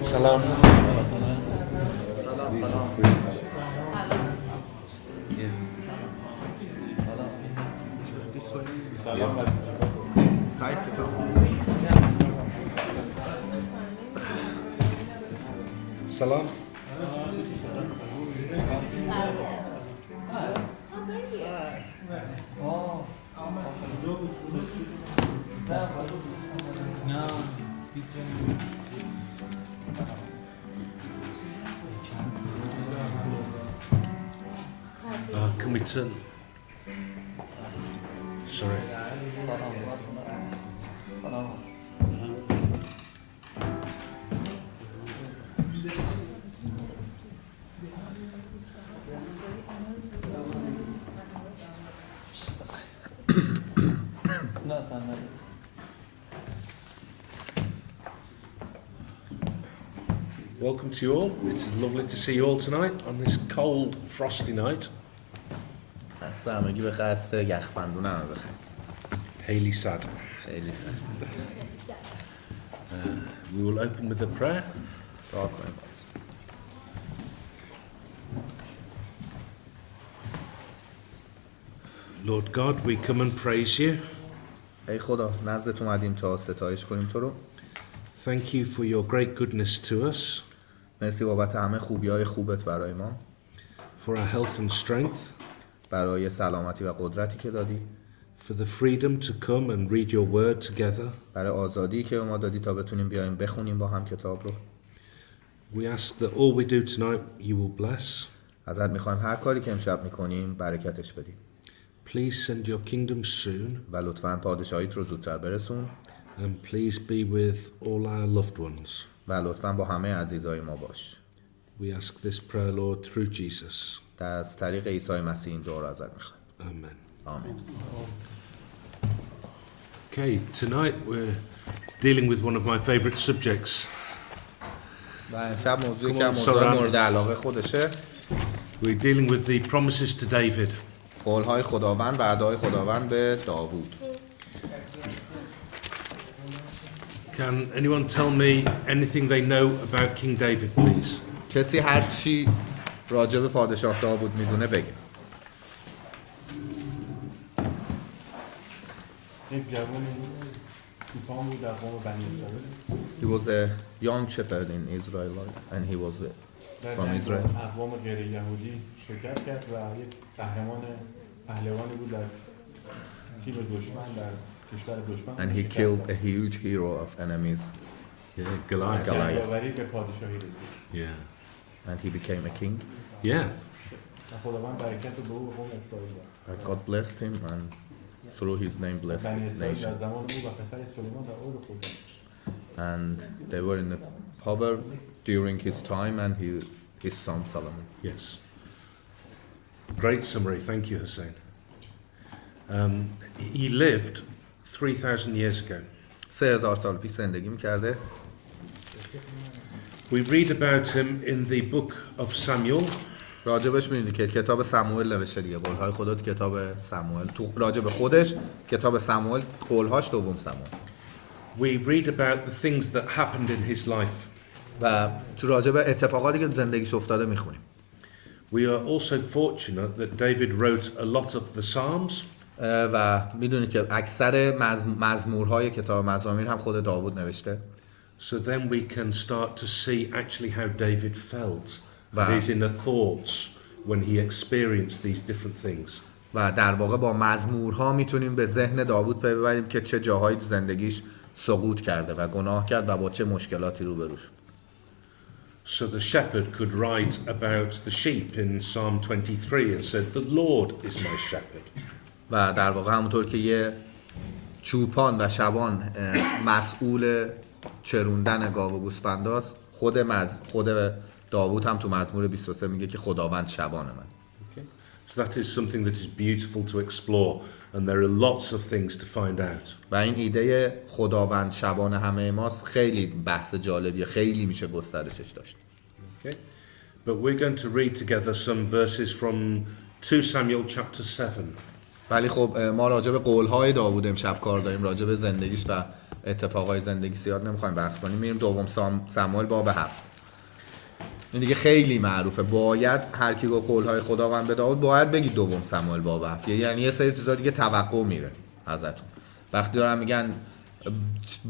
سلام. سلام. Can we turn? Sorry. Welcome to you all. It is lovely to see you all tonight on this cold, frosty night. همگی بخیر عصر یخبندون همه بخیر. خیلی sad. خیلی سخت. We will open with a prayer. دعا کنیم باز. Lord God, we come and praise you. ای خدا نزدت اومدیم تا ستایش کنیم تو رو. Thank you for your great goodness to us. مرسی بابت همه خوبی‌های خوبت برای ما. For our health and strength. برای سلامتی و قدرتی که دادی. For the freedom to come and read your word together. برای آزادی که به ما دادی تا بتونیم بیایم بخونیم با هم کتاب رو. We ask that all we do tonight you will bless. ازت میخوایم هر کاری که امشب میکنیم برکتش بدیم. Please send your kingdom soon. و لطفاً پادشاهیت رو زودتر برسون. And please be with all our loved ones. و لطفاً با همه عزیزای ما باش. We ask this prayer, Lord, through Jesus. از طریق عیسی مسیح این دعا رو ازت میخوایم. Amen. آمین. Okay, tonight we're dealing with one of my favorite subjects. و امشب موضوعی که موضوع مورد علاقه خودشه. We're dealing with the promises to David. قول‌های خداوند و وعده‌های خداوند به داوود. Can anyone tell me anything they know about King David, please? کسی هر چی راجع به پادشاه داوود میدونه بگه. He was a young shepherd in Israel and he was from Israel. اقوام غیر یهودی شرکت کرد و یک پهلوانی بود در تیم دشمن در کشور دشمن. And he killed a huge hero of enemies. Yeah, Goliath. به پادشاهی رسید. Yeah. And he became a king. Yeah. خداوند برکت رو به او و قوم اسرائیل داد. God blessed him and through his name blessed his nation. در زمان او و پسر سلیمان در اوج خود. And they were in the power during his time and his son Solomon. Yes. Great summary. Thank you, Hussein. He lived 3,000 years ago. 3000 سال پیش زندگی می‌کرده. We read about him in the book of Samuel. راجبش می‌بینید که کتاب سموئل نوشته دیگه. قول‌های خدا تو کتاب سموئل. تو راجب خودش کتاب سموئل قول‌هاش دوم سموئل. We read about the things that happened in his life. و تو راجب اتفاقاتی که تو زندگیش افتاده می‌خونیم. We are also fortunate that David wrote a lot of the Psalms. و میدونید که اکثر مزمورهای کتاب مزامیر هم خود داوود نوشته. So then we can start to see actually how David felt and his inner thoughts when he experienced these different things. و در واقع با مزمورها میتونیم به ذهن داوود پی ببریم که چه جاهایی تو زندگیش سقوط کرده و گناه کرد و با چه مشکلاتی روبرو شد. So the shepherd could write about the sheep in Psalm 23 and said, "The Lord is my shepherd." و در واقع همونطور که یه چوپان و شبان مسئول چروندن گاو و گوسفنداست، خود داوود هم تو مزمور 23 میگه که خداوند شبان من. Okay. So that is something that is beautiful to explore and there are lots of things to find out. و این ایده خداوند شبان همه ماست خیلی بحث جالبیه، خیلی میشه گسترشش داشت. Okay. But we're going to read together some verses from 2 Samuel chapter 7. ولی خب ما راجع به قول‌های داوود امشب کار داریم، راجع به زندگیش و اتفاقای زندگی زیاد نمیخوایم بحث کنیم. میریم دوم سموئل باب 7. این دیگه خیلی معروفه. باید هر کی گفت قولهای خداوند به داوود باید بگید دوم سموئل باب 7. یعنی یه سری چیزا دیگه توقع میره ازتون. وقتی دارن میگن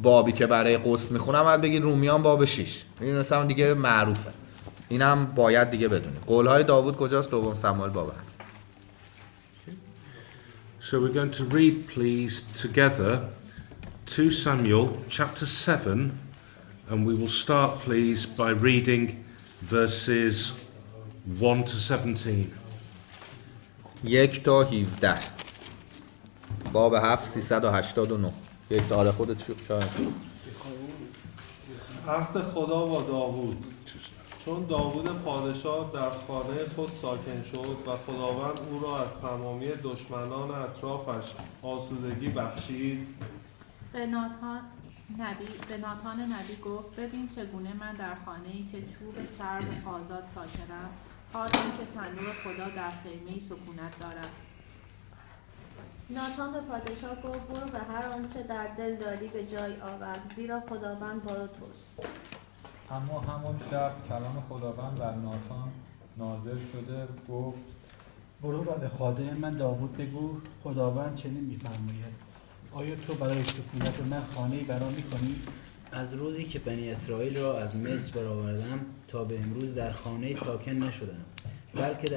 بابی که برای غسل میخونم باید بگید رومیان باب 6. این مثلا دیگه معروفه. اینم باید دیگه بدونید. قولهای داوود کجاست؟ دوم سموئل باب 7. So we're going to read, please, together 2 Samuel chapter 7, and we will start, please, by reading verses 1 to 17. 1 تا 17 باب 7 389. یک تا آره خودت شاید. عهد خدا با داوود. چون داوود پادشاه در خانه خود ساکن شد و خداوند او را از تمامی دشمنان اطرافش آسودگی بخشید، به ناتان نبی گفت ببین چگونه من در خانه‌ای که چوب سرو آزاد ساکنم، حال که صندوق خدا در خیمه‌ای سکونت دارد. ناتان به پادشاه گفت برو و هر آنچه در دل داری به جای آور، زیرا خداوند با توست. اما همان شب کلام خداوند بر ناتان نازل شده گفت برو و به خادم من داوود بگو خداوند چنین می‌فرماید آیا تو برای سکونت من خانه‌ای برا می‌کنی؟ از روزی که بنی اسرائیل را از مصر برآوردم تا به امروز در خانه ساکن نشدم، بلکه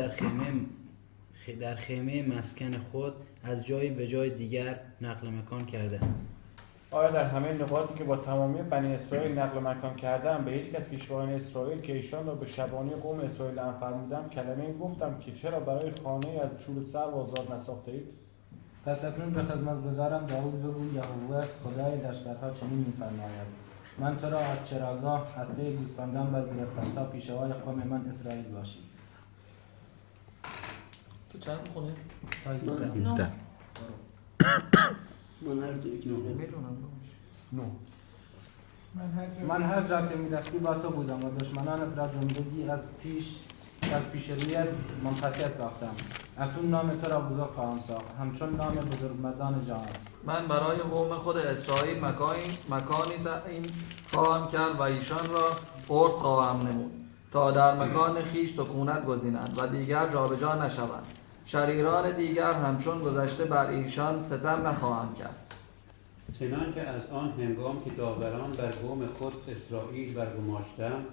در خیمه مسکن خود از جایی به جای دیگر نقل مکان کردم. آیا در همه نقاطی که با تمامی بنی اسرائیل نقل مکان کردم به هیچ کس پیشوایان اسرائیل که ایشان را به شبانی قوم اسرائیل فرمودم کلمه گفتم که چرا برای خانه از چوب سرو آزاد نساخته اید؟ پس اکنون به خدمتگزارم داوود بگو یهوه خدای لشکرها چنین می‌فرماید من تو را از چراگاه از پی گوسفندان برگرفتم تا پیشوای قوم من اسرائیل باشی. تو چند خونه؟ 17. من هر جا که می‌رفتی با تو بودم و دشمنانت را جملگی از پیش رویت منقطع ساختم. اکنون نام تو را بزرگ خواهم ساخت همچون نام بزرگمردان جهان. من برای قوم خود اسرائیل مکانی تعیین خواهم کرد و ایشان را قرص خواهم نمود تا در مکان خیش سکونت گزینند و دیگر جابجا نشوند. شریران دیگر همچون گذشته بر ایشان ستم نخواهند کرد. چنانکه از آن هنگام که داوران بر قوم خود اسرائیل برگماشتم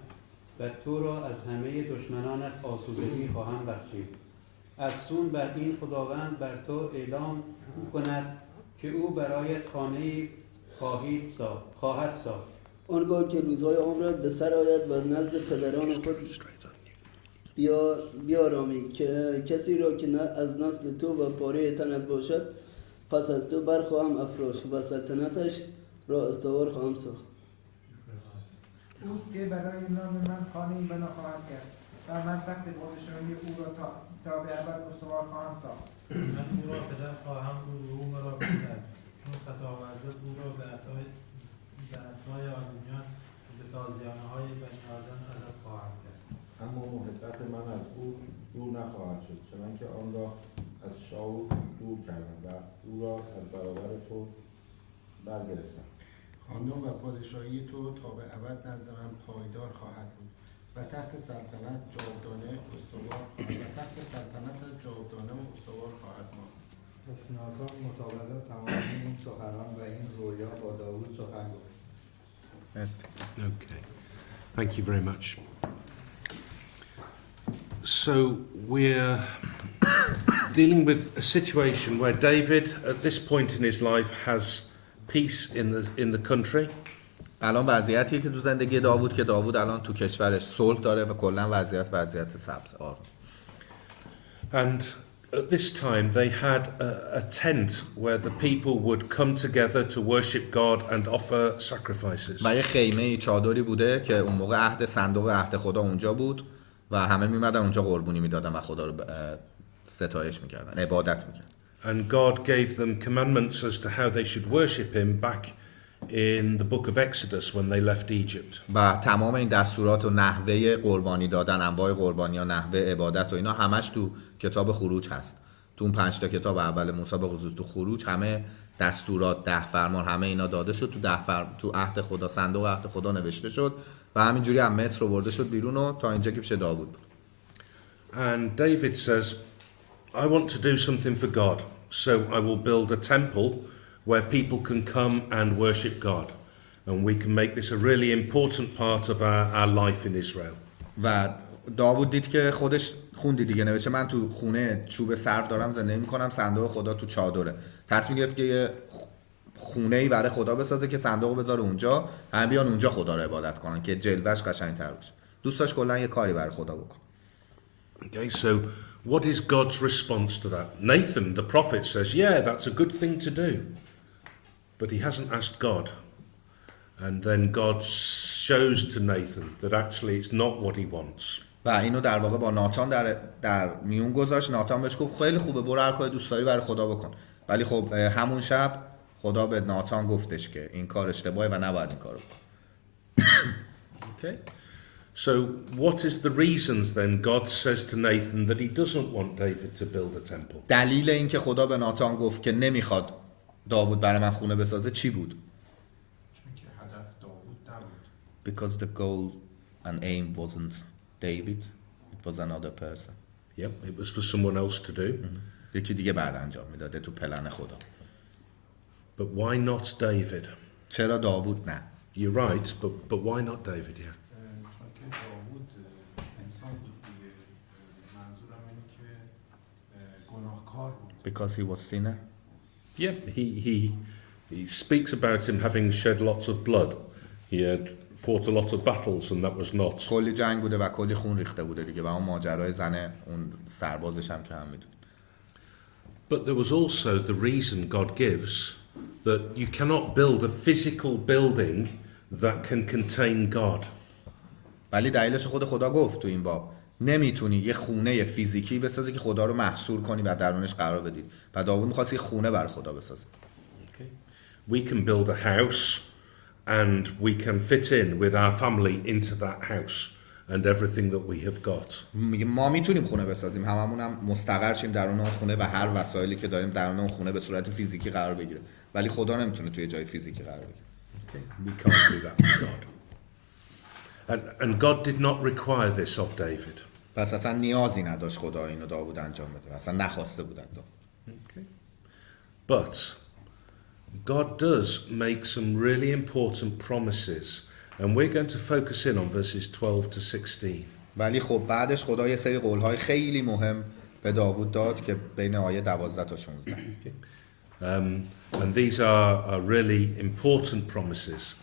و تو را از همه دشمنانت آسودگی خواهم بخشید. افزون بر این خداوند بر تو اعلام کند که او برایت خانه‌ای خواهد ساخت. آنگاه که روزهای عمرت به سر آید و نزد پدران خود بیارامی که کسی را که از نسل تو و پاره تنت باشد پس از تو برخواهم افراشت و سلطنتش را استوار خواهم ساخت. اوست که برای نام من خانه‌ای بنا خواهد کرد و من تخت پادشاهی او را تا به ابد استوار خواهم ساخت. من او را پدر خواهم بود و او مرا پسر، چون خطا ورزد او را به عصای آدمیان به تازیانه‌های بنی آدم عزت خواهم کرد. اما محبت من از او دور نخواهد شد، چنانکه آن را از شاول دور کردم و او را از برابر تو برگرفتم. خانه و پادشاهی تو تا به ابد نزد من پایدار خواهد بود و تخت سلطنت جاودانه و استوار خواهد ماند. پس ناتان مطابق تمام این سخنان و این رویا با داوود سخن گفت. Okay. Thank you very much. So we're dealing with a situation where David, at this point in his life, has peace in the country. الان وضعیتیه که تو زندگی داوود که داوود الان تو کشورش صلح داره و کلا وضعیت سبز آروم. And at this time they had a tent where the people would come together to worship God and offer sacrifices. و یه خیمه چادری بوده که اون موقع صندوق عهد خدا اونجا بود و همه میمدن اونجا قربونی میدادن و خدا رو ستایش میکردن، عبادت میکردن. And God gave them commandments as to how they should worship him back in the book of Exodus when they left Egypt. و تمام این دستورات و نحوه قربانی دادن، انواع قربانی ها، نحوه عبادت و اینا همش تو کتاب خروج هست. تو اون 5 تا کتاب اول موسی به خصوص تو خروج همه دستورات 10 فرمان همه اینا داده شد تو عهد خدا، صندوق عهد خدا نوشته شد و همینجوری هم مصر رو برده شد بیرون و تا اینجا که پیش داوود بود. And David says, I want to do something for God, so I will build a temple where people can come and worship God. And we can make this a really important part of our life in Israel. و داوود دید که خودش خوندی دیگه نوشته من تو خونه چوب سرف دارم زندگی میکنم، صندوق خدا تو چادره. تصمیم گرفت که یه خونه‌ای برای خدا بسازه که صندوق بذاره اونجا، همه بیان اونجا خدا رو عبادت کنن که جلوه‌اش قشنگ‌تر باشه. دوست داشت کلا یه کاری برای خدا بکنه. Okay, so what is God's response to that? Nathan, the prophet, says, yeah, that's a good thing to do. But he hasn't asked God. And then God shows to Nathan that actually it's not what he wants. و اینو در واقع با ناتان در میون گذاشت. ناتان بهش گفت خیلی خوبه، برو هر کاری دوست داری برای خدا بکن. ولی خب همون شب خدا به ناتان گفتش که این کار اشتباهه و نباید این کارو بکن. Okay. So what is the reasons then God says to Nathan that he doesn't want David to build a temple? دلیل این که خدا به ناتان گفت که نمیخواد داوود برای من خونه بسازه چی بود؟ چون که هدف داوود نبود. Because the goal and aim wasn't David, it was another person. Yep, it was for someone else to do. یکی دیگه بعد انجام میداده تو پلن خدا. But why not David? چرا داوود نه؟ You're right, but why not David? Yeah. چون که داوود انسان بود دیگه. منظورم اینه که گناهکار بود. Because he was sinner. Yeah, he speaks about him having shed lots of blood. He had fought a lot of battles and that was not. کلی جنگ بوده و کلی خون ریخته بوده دیگه و اون ماجرای زن اون سربازش هم که هم میدون. But there was also the reason God gives that you cannot build a physical building that can contain God. ولی دلیلش خود خدا گفت تو این باب نمیتونی یه خونه فیزیکی بسازی که خدا رو محصور کنی و درونش قرار بدی. و داوود می‌خواست یه خونه برای خدا بسازه. Okay. We can build a house and we can fit in with our family into that house and everything that we have got. میگه ما میتونیم خونه بسازیم، هممون هم مستقر شیم درون اون خونه و هر وسایلی که داریم درون اون خونه به صورت فیزیکی قرار بگیره. ولی خدا نمیتونه توی جای فیزیکی قرار بگیره. Okay. We can't do that for God. And God did not require this of David. پس اصلا نیازی نداشت خدا اینو داوود انجام بده. اصلا نخواسته بودن داوود. Okay. But God does make some really important promises and we're going to focus in on verses 12 to 16. ولی خب بعدش خدا یه سری قول‌های خیلی مهم به داوود داد که بین آیه 12 تا 16. And these are really important promises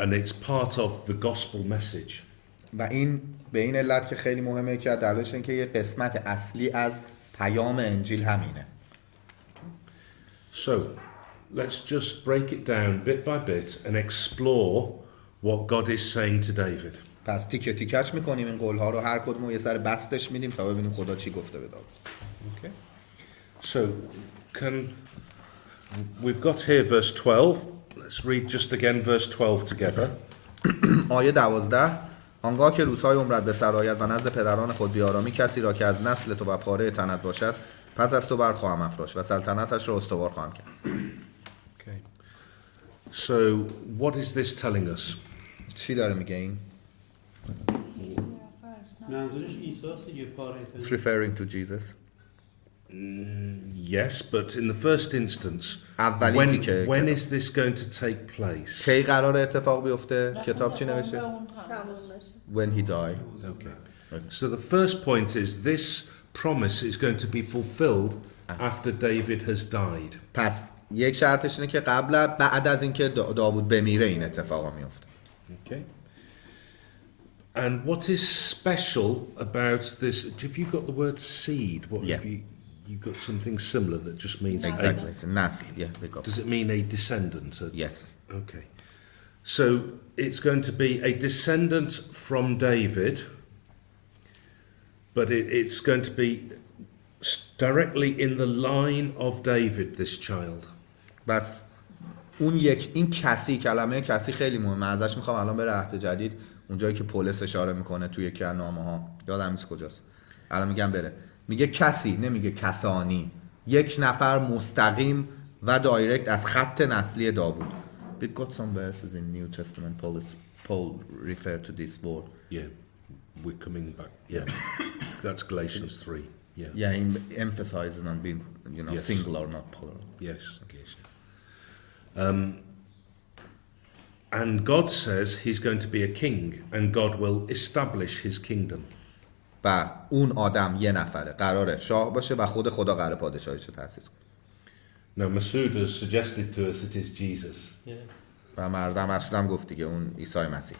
and it's part of the gospel message. و این به این علت که خیلی مهمه که دلیلش این که یه قسمت اصلی از پیام انجیل همینه. So let's just break it down bit by bit and explore what God is saying to David. پس تیکه تیکش میکنیم این قول‌ها رو، هر کدوم یه سر بستش میدیم تا ببینیم خدا چی گفته به داوود. Okay. So we've got here verse 12. Let's read just again verse 12 together. آیه 12 آنگاه که روزهای عمرت به سر آید و نزد پدران خود بیارامی کسی را که از نسل تو و پاره تنت باشد پس از تو برخواهم افراشت و سلطنتش را استوار خواهم کرد. Okay. So what is this telling us? چی داره میگه این؟ منظورش عیساست دیگه پاره It's referring to Jesus. Yes, but in the first instance, when is this going to take place? کی قرار اتفاق بیفته؟ کتاب چی نوشته؟ When he died. Okay. So the first point is this promise is going to be fulfilled after David has died. پس یک شرطش اینه که بعد از اینکه داوود بمیره این اتفاقا میفته. Okay. And what is special about this? Have you got the word seed? What if you've got something similar that just means exactly. It's a nasl. Yeah, we got. Does it mean a descendant? Yes. Okay. So it's going to be a descendant from David, but it's going to be directly in the line of David, this child. بس این کسی، کلمه کسی خیلی مهمه. ازش میخوام الان بره عهد جدید اونجایی که پولس اشاره میکنه توی یکی از نامه‌ها، یادم نیست کجاست. الان میگم بره. میگه کسی، نمیگه کسانی. یک نفر مستقیم و دایرکت از خط نسلی داوود. We got some verses in New Testament Paul refer to this word. Yeah, we're coming back. Yeah, that's Galatians 3. Yeah. Yeah, he emphasizes on being, Yes. singular, not plural. Yes. And God says he's going to be a king, and God will establish his kingdom. و اون آدم یه نفره قراره شاه باشه و خود خدا قراره پادشاهیشو تأسیس کنه. Now Masood has suggested to us it is Jesus. و مردم مسعودم گفت دیگه اون عیسی مسیح.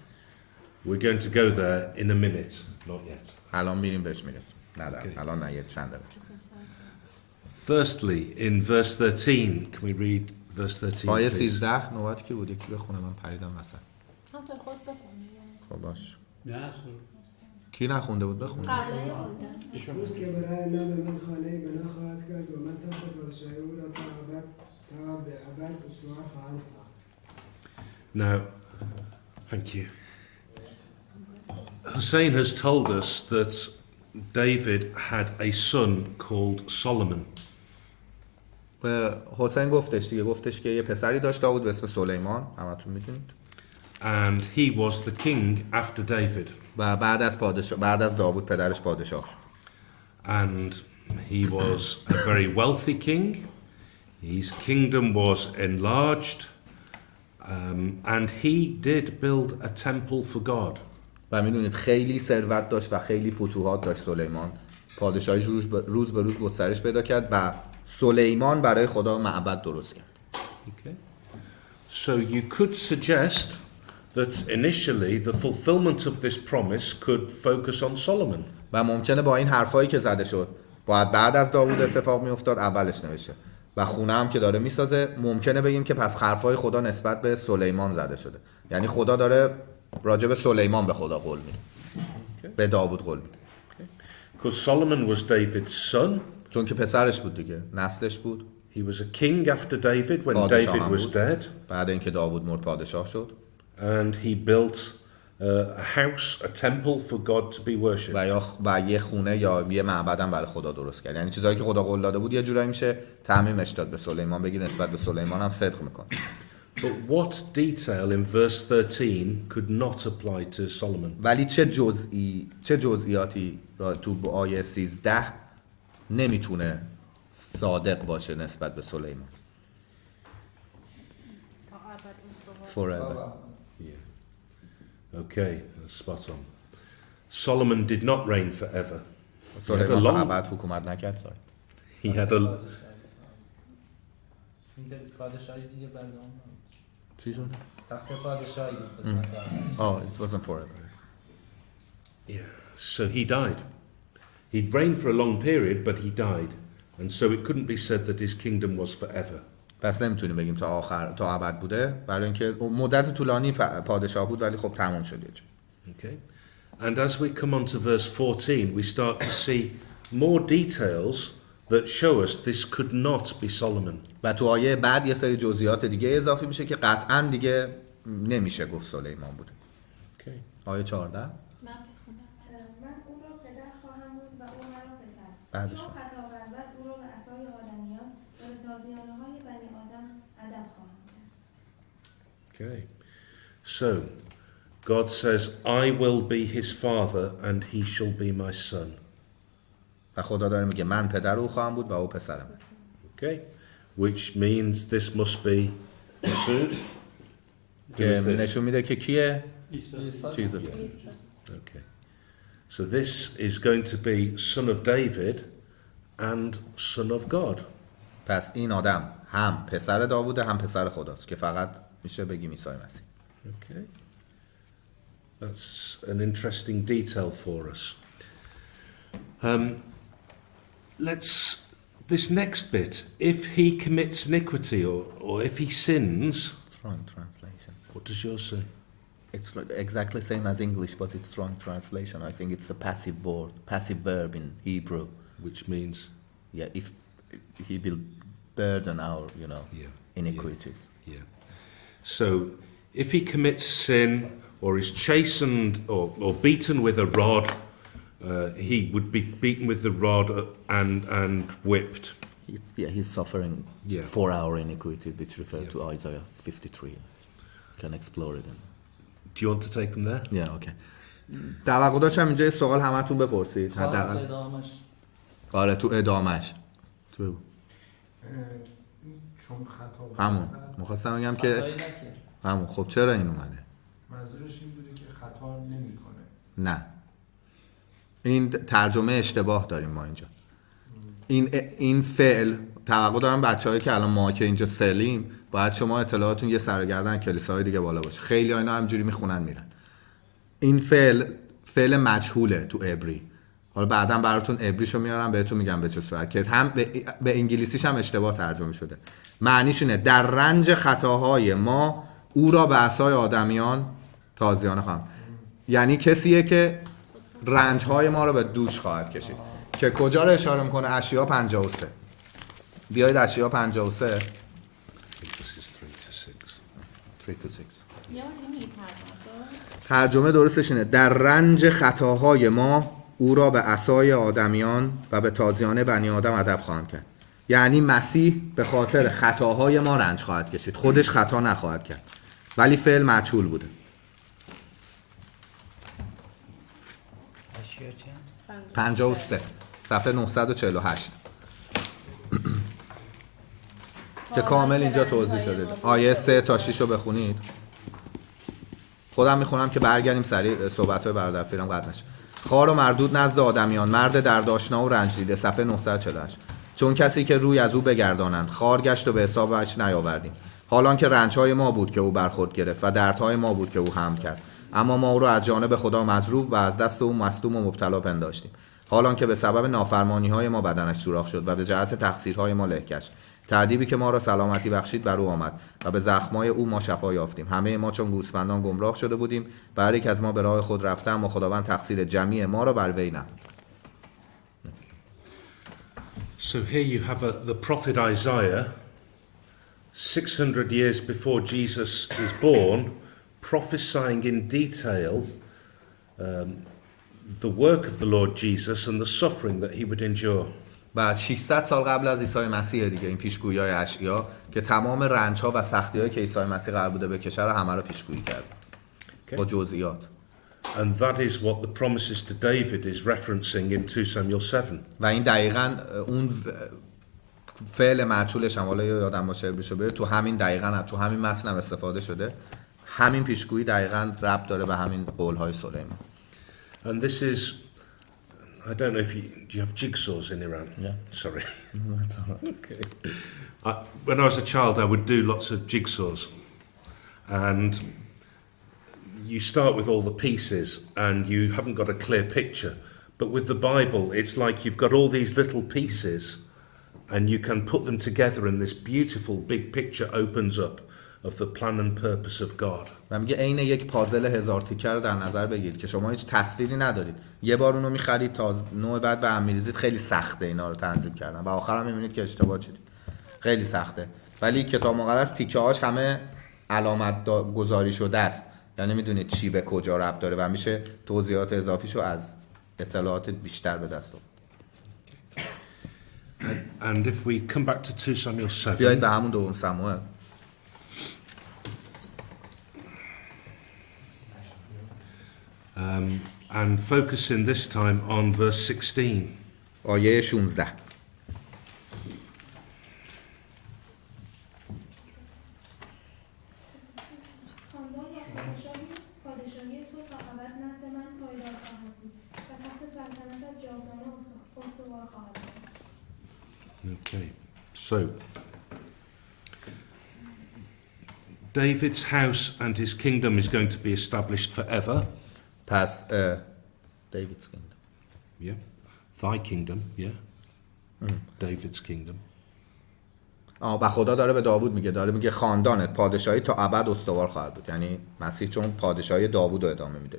We're going to go there in a minute, not yet. الان میریم بهش میرسیم. الان نه یه چند دقیقه. Firstly, in verse 13, can we read verse 13? آیه please? 13 نوبت کی بود؟ یکی بخونه، من پریدم وسط. تو خود بخونی. خب باش. نه کی نخونده بود بخونه؟ روز که برای نام من خانه بنا خواهد کرد و من تخت پادشاهی او را تا به ابد استوار خواهم ساخت. Now, thank you. Hussein has told us that David had a son called Solomon. حسین گفتش که یه پسری داشت داوود به اسم سلیمان، همتون میدونید. And he was the king after David. و بعد از داوود پدرش پادشاه شد. And he was a very wealthy king. His kingdom was enlarged. And he did build a temple for God. و میدونید خیلی ثروت داشت و خیلی فتوحات داشت سلیمان. پادشاهیش روز به روز گسترش پیدا کرد و سلیمان برای خدا معبد درست کرد. Okay. So you could suggest that initially the fulfillment of this promise could focus on Solomon. و ممکنه با این حرفایی که زده شد باید بعد از داوود اتفاق میافتاد اولش نوشته و خونه هم که داره میسازه ممکنه بگیم که پس حرفای خدا نسبت به سلیمان زده شده، یعنی خدا داره راجع به سلیمان به خدا قول میده. به داوود قول میده. Because Solomon was David's son. چون که پسرش بود دیگه، نسلش بود. He was a king after David when پادشاه David هم was بود. dead. بعد اینکه داوود مرد پادشاه شد. And he built a house, a temple for God to be worshipped. و یه خونه یا یه معبد هم برای خدا درست کرد. یعنی چیزایی که خدا قول داده بود یه جورایی میشه تعمیمش داد به سلیمان، بگی نسبت به سلیمان هم صدق میکنه. But what detail in verse 13 could not apply to Solomon? ولی چه جزئیاتی را تو آیه 13 نمیتونه صادق باشه نسبت به سلیمان. Forever. Yeah. Okay, that's spot on. Solomon did not reign forever. سلیمان تا ابد حکومت نکرد سای. He had a پادشاهی دیگه بعد اون چی شد؟ تخت پادشاهی قسمت Oh, it wasn't forever. Yeah, so he died. He'd reigned for a long period, but he died. And so it couldn't be said that his kingdom was forever. پس نمیتونیم بگیم تا ابد بوده، برای اینکه مدت طولانی پادشاه بود ولی خب تموم شد. Okay. And as we come on to verse 14, we start to see more details that show us this could not be Solomon. و تو آیه بعد یه سری جزئیات دیگه اضافه میشه که قطعاً دیگه نمیشه گفت سلیمان بوده. Okay. آیه 14 من او را پدر خواهم بود و او مرا پسر. بعدش چون خطا ورزد او را به عصای آدمیان و به تازیانه‌های بنی آدم ادب خواهم کرد. Okay. So, God says, I will be his father and he shall be my son. و خدا داره میگه من پدر او خواهم بود و او پسرم. Okay. Which means this must be Masood. که نشون میده که کیه؟ Jesus. Okay. So this is going to be son of David and son of God. پس این آدم هم پسر داووده هم پسر خداست که فقط میشه بگیم عیسی مسیح. Okay. That's an interesting detail for us. This next bit, if he commits iniquity or if he sins, Strong translation. what does yours say? It's exactly same as English, but it's strong translation. I think it's a passive verb in Hebrew. Which means? Yeah, if he will burden our, iniquities. Yeah. So, if he commits sin or is chastened or beaten with a rod, he would be beaten with the rod and whipped. He's suffering Yeah. 4-hour iniquity, which refers to Isaiah 53. Can explore it. Do you want to take them there? Yeah, okay. توقع داشتم اینجا یه سوال همتون بپرسید حداقل. ادامش آره تو ادامش. تو بگو. چون خطا همون. می‌خواستم بگم که خطایی نکرد. همون. خب چرا این اومده؟ منظورش این بوده که خطا نمی‌کنه. نه. این ترجمه اشتباه داریم ما اینجا. این فعل توقع دارم بچه‌هایی که الان ما که اینجا سلیم باید شما اطلاعاتون یه سرگردن کلیساهای دیگه بالا باشه. خیلی ها اینا همجوری میخونن میرن. این فعل مجهوله تو عبری. حالا بعداً براتون عبریشو میارم بهتون میگم به چه صورت که هم به انگلیسیش هم اشتباه ترجمه شده. معنیش اینه در رنج خطاهای ما او را به عصای آدمیان تازیانه خواهم. یعنی کسیه که رنج‌های ما رو به دوش خواهد کشید. که کجا رو اشاره میکنه؟ اشعیا 53. بیایید اشعیا 53 3 to 6. ترجمه درستش اینه در رنج خطاهای ما او را به عصای آدمیان و به تازیانه بنی آدم ادب خواهم کرد. یعنی مسیح به خاطر خطاهای ما رنج خواهد کشید. خودش خطا نخواهد کرد ولی فعل مجهول بوده. اشیا چند؟ 53 صفحه 948 که کامل اینجا توضیح شده. آیه 3 تا 6 رو بخونید. خودم میخونم که برگردیم سریع صحبت‌های برادر فیلم قطع نشه. خار و مردود نزد آدمیان، مرد درد آشنا و رنج دیده. صفحه 948. چون کسی که روی از او بگردانند خار گشت و به حسابش نیاوردیم. حالان که رنج‌های ما بود که او برخورد گرفت و دردهای ما بود که او حمل کرد. اما ما او را از جانب خدا مضروب و از دست او مصدوم و مبتلا پنداشتیم. حالان که به سبب نافرمانی‌های ما بدنش سوراخ شد و به جهت تقصیرهای ما له گشت. تعذیبی که ما را سلامتی بخشید بر او آمد و به زخم‌های او ما شفا یافتیم. همه ما چون گوسفندان گمراه شده بودیم و هر یک از ما به راه خود رفته، اما خداوند تقصیر جمیع ما را بر وی نهاد. So here you have the prophet Isaiah 600 years before Jesus is born, prophesying in detail the work of the Lord Jesus and the suffering that he would endure. بعد 600 سال قبل از عیسی مسیح دیگه این پیشگویی‌های اشعیا که تمام رنج‌ها و سختی‌هایی که عیسی مسیح قرار بوده بکشه رو همه رو پیشگویی کرد. با جزئیات. And that is what the promises to David is referencing in 2 Samuel 7. و این دقیقاً اون فعل مجهولش هم حالا یادم باشه بشه بره تو همین دقیقاً تو همین متن هم استفاده شده. همین پیشگویی دقیقاً ربط داره به همین قول‌های سلیمان. And this is, I don't know if do you have jigsaws in Iran? Yeah. Sorry. That's all right. Okay. When I was a child, I would do lots of jigsaws, and you start with all the pieces, and you haven't got a clear picture. But with the Bible, it's like you've got all these little pieces, and you can put them together, and this beautiful big picture opens up of the plan and purpose of God. و میگه عین یک پازل هزار تیکه رو در نظر بگیرید که شما هیچ تصویری ندارید. یه بار اونو می‌خرید تا نوع بعد به هم می‌ریزید، خیلی سخته اینا رو تنظیم کردن و آخر هم می‌بینید که اشتباه چیدید. خیلی سخته. ولی کتاب مقدس تیکه‌هاش همه علامت گذاری شده است. یعنی می‌دونید چی به کجا ربط داره و میشه توضیحات اضافیشو از اطلاعات بیشتر به دست آورد. And if we come back to 2 Samuel 7. بیایید به همون دوم سموئل. And focusing this time on verse 16. آیه 16. پادشاهی تو تا ابد نزد من پایدار خواهد بود و تخت سلطنتت جاودانه استوار خواهد بود. Okay. So David's house and his kingdom is going to be established forever. پس David's kingdom. Yeah. Thy kingdom, yeah. David's kingdom. و خدا داره به داوود میگه، داره میگه خاندانت پادشاهی تا ابد استوار خواهد بود. یعنی مسیح چون پادشاهی داوود رو ادامه میده.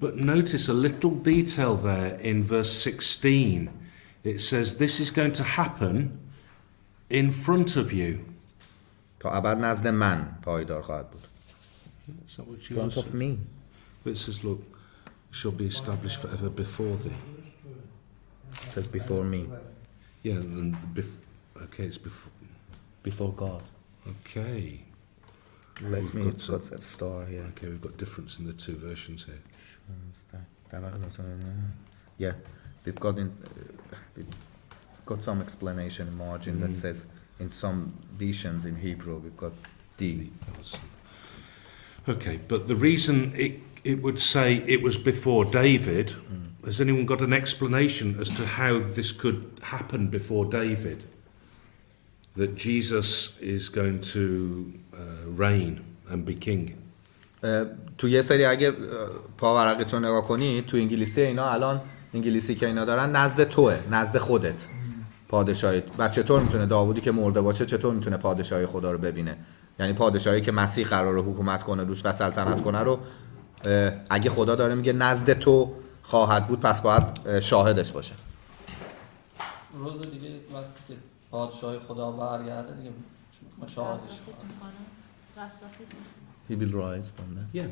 But notice a little detail there in verse 16. It says this is going to happen in front of you. تا ابد نزد من پایدار خواهد بود. Is that what you front of me. But it says, look, shall be established forever before thee. says before me. Yeah, and okay, it's Before God. Okay. Let We've me, got it's some- got a star here. Okay, we've got difference in the two versions here. Yeah, we've got some explanation in margin that says in some visions in Hebrew we've got D. Okay, but the reason it would say it was before David, has anyone got an explanation as to how this could happen before David? That Jesus is going to reign and be king. تو یه سری اگه پاورقتون نگاه کنید تو انگلیسی اینا الان انگلیسی که اینا دارن نزد توه، نزد خودت پادشاهی. و چطور میتونه داوودی که مرده باشه چطور میتونه پادشاهی خدا رو ببینه؟ یعنی پادشاهی که مسیح قراره حکومت کنه روش و سلطنت کنه رو اگه خدا داره میگه نزد تو خواهد بود پس باید شاهدش باشه. روز دیگه وقتی که پادشاهی خدا برگرده دیگه شاهدش He will rise from that. Yeah.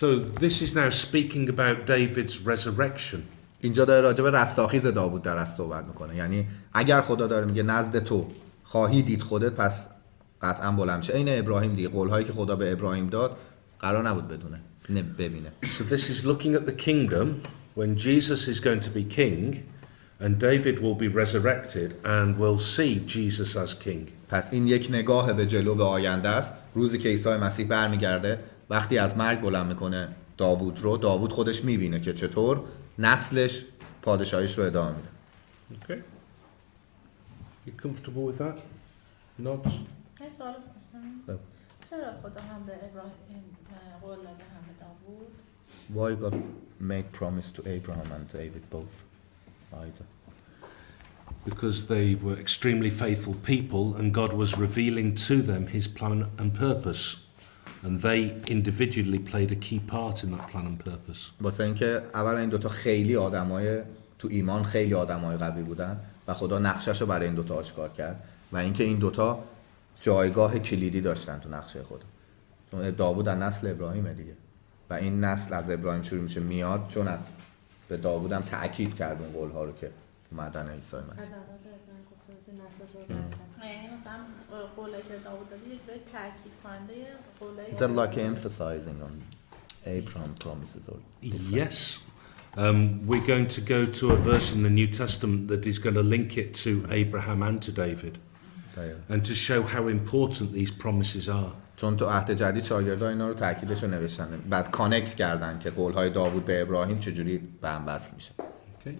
So this is now speaking about David's resurrection. اینجا داره راجع به رستاخیز داوود در از صحبت میکنه. یعنی اگر خدا داره میگه نزد تو خواهی دید خودت پس قطعا بلند میشه. این ابراهیم دیگه قولهایی که خدا به ابراهیم داد قرار نبود بدونه ببینه. So this is looking at the kingdom when Jesus is going to be king and David will be resurrected and will see Jesus as king. پس این یک نگاه به جلو به آینده است. روزی که عیسی مسیح برمیگرده وقتی از مرگ بلند میکنه داوود رو، داوود خودش میبینه که چطور نسلش پادشاهیش رو ادامه میده. Okay. You comfortable with that? Not. یه سوال پرسم. چرا خدا هم به ابراهیم قول داده هم به داوود؟ Why God made promise to Abraham and David both? Either. Because they were extremely faithful people and God was revealing to them his plan and purpose. And they individually played a key part in that plan and purpose. واسه اینکه اولا این دوتا خیلی آدمای تو ایمان خیلی آدمای قوی بودن و خدا نقشه‌شو برای این دوتا آشکار کرد و اینکه این دوتا جایگاه کلیدی داشتن تو نقشه خدا. چون داوود از نسل ابراهیمه دیگه و این نسل از ابراهیم شروع میشه میاد چون از به داوود هم تأکید کرد اون قول‌ها رو که اومدن عیسی مسیح. یعنی مثلا قولی که داوود داده یه جوری تاکید کننده قولی Is that like emphasizing on Abraham promises or Yes. We're going to go to a verse in the New Testament that is going to link it to Abraham and to David and to show how important these promises are. چون تو عهد جدید شاگردان اینا رو تاکیدش رو نوشتن بعد کانکت کردن که قول‌های داوود به ابراهیم چجوری به هم وصل میشه. Okay.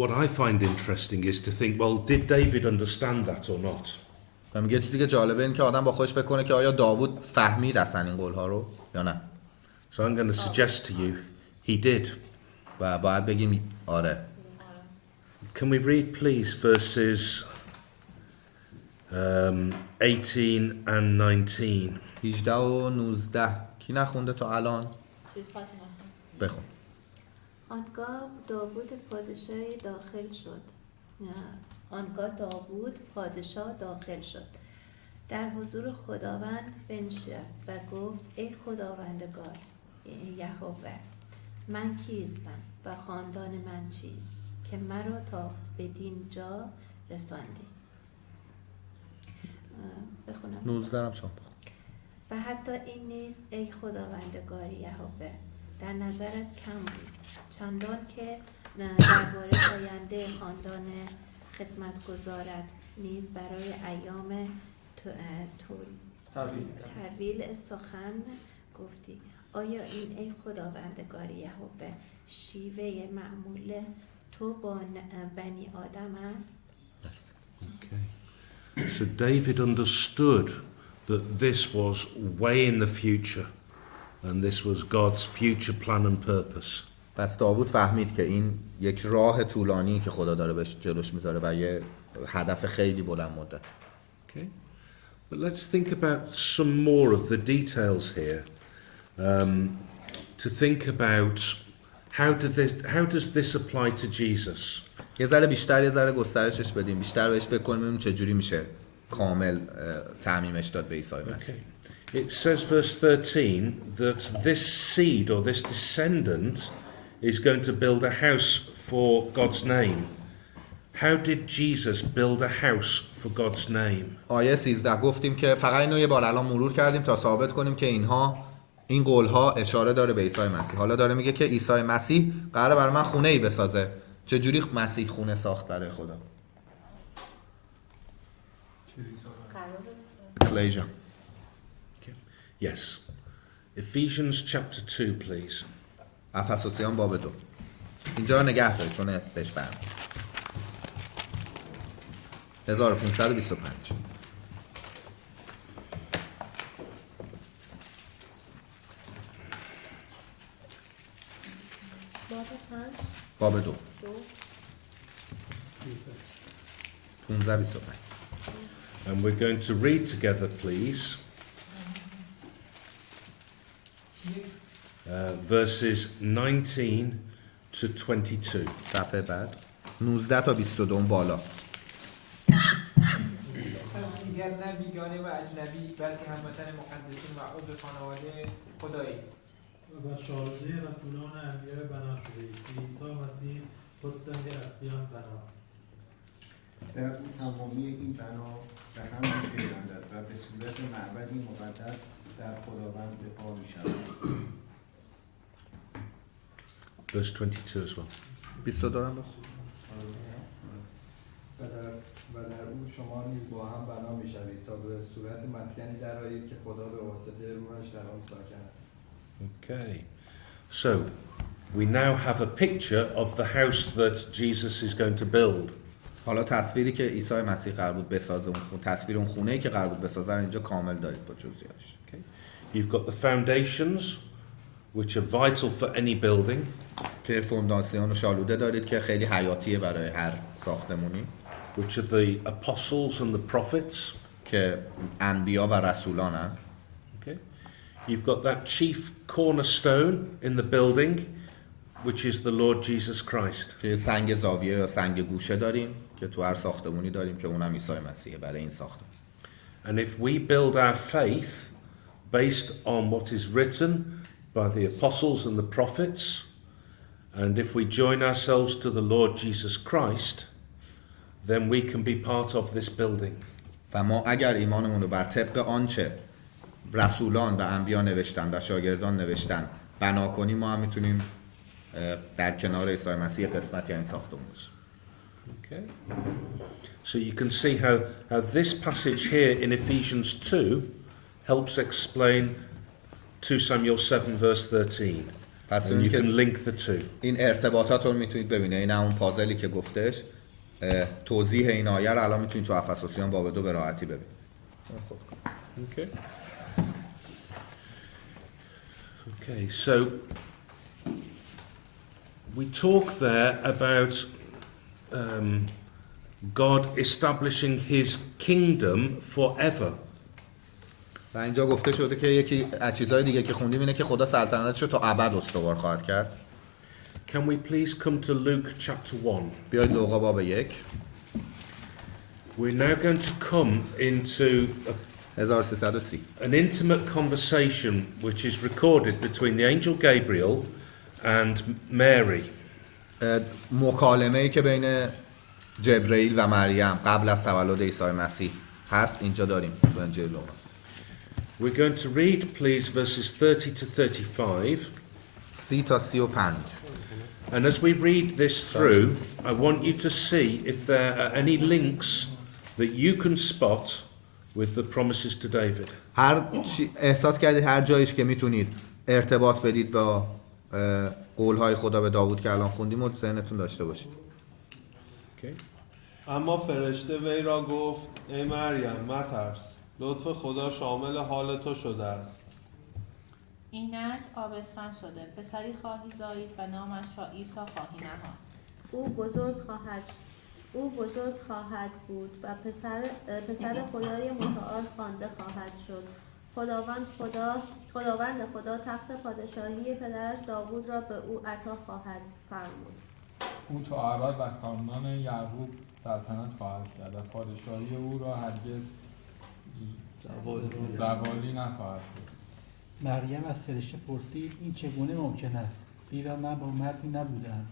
What I find interesting is to think, well, did David understand that or not? و میگه چیزی که جالبه این که آدم با خودش فکر کنه که آیا داوود فهمید اصلا این قول‌ها رو یا نه. So I'm going to suggest to you he did. و باید بگیم آره. Can we read please verses 18 and 19? 18 و 19 کی نخونده تا الان؟ بخون. آنگاه داوود پادشاه داخل شد. آنگاه داوود پادشاه داخل شد. در حضور خداوند بنشست و گفت ای خداوندگار یهوه من کیستم و خاندان من چیست که مرا تا بدین جا رساندی. بخونم 19 هم شما بخون. و حتی این نیز ای خداوندگار یهوه در نظرت کم بود چندان که درباره آینده خاندان خدمتگزارت نیز برای ایام طویل سخن گفتی. آیا این ای خداوندگار یهوه شیوه معمول تو با بنی آدم است؟ Okay. So David understood that this was way in the future and this was God's future plan and purpose. پس داوود فهمید که این یک راه طولانی که خدا داره بهش جلوش میذاره و یه هدف خیلی بلند مدت. Okay. But let's think about some more of the details here. To think about how does this apply to Jesus? یه ذره بیشتر یه ذره گسترشش بدیم بیشتر بهش فکر کنیم چجوری میشه کامل تعمیمش داد به عیسی مسیح. It says verse 13 that this seed or this descendant is going to build a house for God's name. How did Jesus build a house for God's name? آیه 13 گفتیم که فقط اینو یه بار الان مرور کردیم تا ثابت کنیم که این قول‌ها اشاره داره به عیسی مسیح. حالا داره میگه که عیسی مسیح قراره برای من خونه‌ای بسازه. چجوری مسیح خونه ساخت برای خدا؟ کلیجا. Yes. Ephesians chapter 2 please. افسوسیان باب 2. اینجا نگه دارید چون بهش برم. 1525. باب 2. 1525. And we're going to read together please. Verses 19 to 22. صفحه بعد 19 تا 22 بالا. پس دیگر نه بیگانه و اجنبی بلکه هموطن مقدسین و عضو خانواده خدایی و شاهده رسولان انبیاء بنا شده اید که عیسی مسیح خود سنگ اصلی آن بناست. در او تمامی این بنا به هم می‌پیوندد و به صورت معبدی مقدس در خداوند به پا می‌شود. Verse 22 as well. 22 هم بخون. و در او شما نیز با هم بنا می‌شوید تا به صورت مسکنی درآیید که خدا به واسطه روحش در آن ساکن است. Okay. So, we now have a picture of the house that Jesus is going to build. حالا تصویری که عیسی مسیح قرار بود بسازه تصویر اون خونه‌ای که قرار بود بسازه اینجا کامل دارید با جزئیاتش. Okay. You've got the foundations which are vital for any building. که فونداسیون و شالوده دارید که خیلی حیاتیه برای هر ساختمونی. Which are the apostles and the prophets. که انبیا و رسولانن. Okay. You've got that chief cornerstone in the building, which is the Lord Jesus Christ. که سنگ زاویه یا سنگ گوشه داریم که تو هر ساختمونی داریم که اونم عیسی مسیحه برای این ساختمون. And if we build our faith based on what is written by the apostles and the prophets, and if we join ourselves to the Lord Jesus Christ, then we can be part of this building. و ما اگر ایمانمون رو بر طبق آنچه رسولان و انبیا نوشتن و شاگردان نوشتن بنا کنیم ما هم میتونیم در کنار عیسی مسیح قسمتی این ساختمون باشیم. Okay. So you can see how this passage here in Ephesians 2 helps explain 2 Samuel 7 verse 13. And you can link the two. این ارتباطات رو میتونید ببینید. این همون پازلی که گفتش توضیح این آیه رو الان میتونید تو افسوسیان باب 2 به راحتی ببینید. Okay. Okay, so we talk there about God establishing his kingdom forever. و اینجا گفته شده که یکی از چیزهای دیگه که خوندیم اینه که خدا سلطنتش رو تا ابد استوار خواهد کرد. Can we please come to Luke chapter 1? بیایید لوقا باب 1. We're now going to come into 1330. an intimate conversation which is recorded between the angel Gabriel and Mary. مکالمه‌ای که بین جبرئیل و مریم قبل از تولد عیسی مسیح هست اینجا داریم تو انجیل لوقا. We're going to read please verses 30 to 35. 30 تا 35. And as we read this through, I want you to see if there are any links that you can spot with the promises to David. احساس کردید هر جایش که میتونید ارتباط بدید با قولهای خدا به داوود که الان خوندیم و ذهنتون داشته باشید. Okay. اما فرشته وی را گفت ای مریم مترس، لطف خدا شامل حال تو شده است. اینک آبستن شده، پسری خواهی زایید و نامش را عیسی خواهی نهاد. او بزرگ خواهد بود و پسر خدای متعال خوانده خواهد شد. خداوند خدا تخت پادشاهی پدرش داوود را به او عطا خواهد فرمود. او تا ابد بر خاندان یعقوب سلطنت خواهد کرد و پادشاهی او را هرگز زوالی نخواهد بود. مریم از فرشته پرسید این چگونه ممکن است زیرا من با مردی نبودم.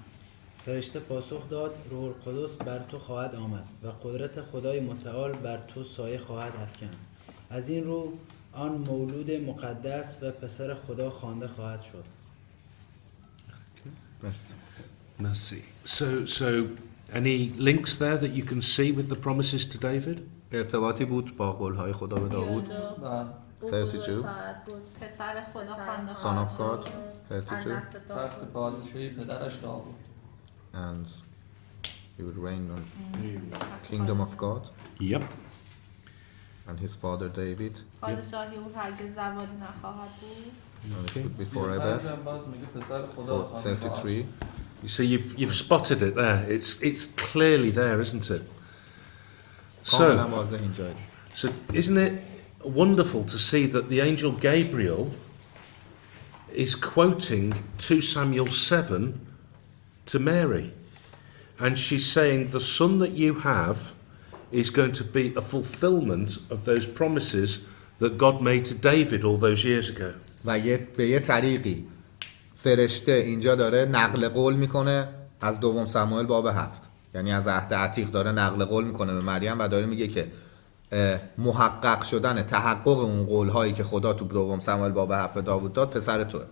فرشته پاسخ داد روح القدس بر تو خواهد آمد و قدرت خدای متعال بر تو سایه خواهد افکند. از این رو آن مولود مقدس و پسر خدا خوانده خواهد شد. Merci. So any links there that you can see with the promises to David? ارتباطی بود با قولهای خدا به داوود. 32. پسر خدا خوانده Son of خواهد God. شد. 32. تخت پادشاهی پدرش داوود. And he would reign on kingdom of God. Yep. And his father David. پادشاهی او هرگز زوال نخواهد بود. And it would be forever. 33. You see, you've spotted it there. It's clearly there, isn't it? So isn't it wonderful to see that the angel Gabriel is quoting 2 Samuel 7 to Mary, and she's saying the son that you have is going to be a fulfillment of those promises that God made to David all those years ago. و به یه طریقی فرشته اینجا داره نقل قول میکنه از دوم سموئل باب 7، یعنی از عهد عتیق داره نقل قول میکنه به مریم و داره میگه که محقق شدن تحقق اون قول هایی که خدا تو دوم سموئل باب 7 به داوود داد پسر توه.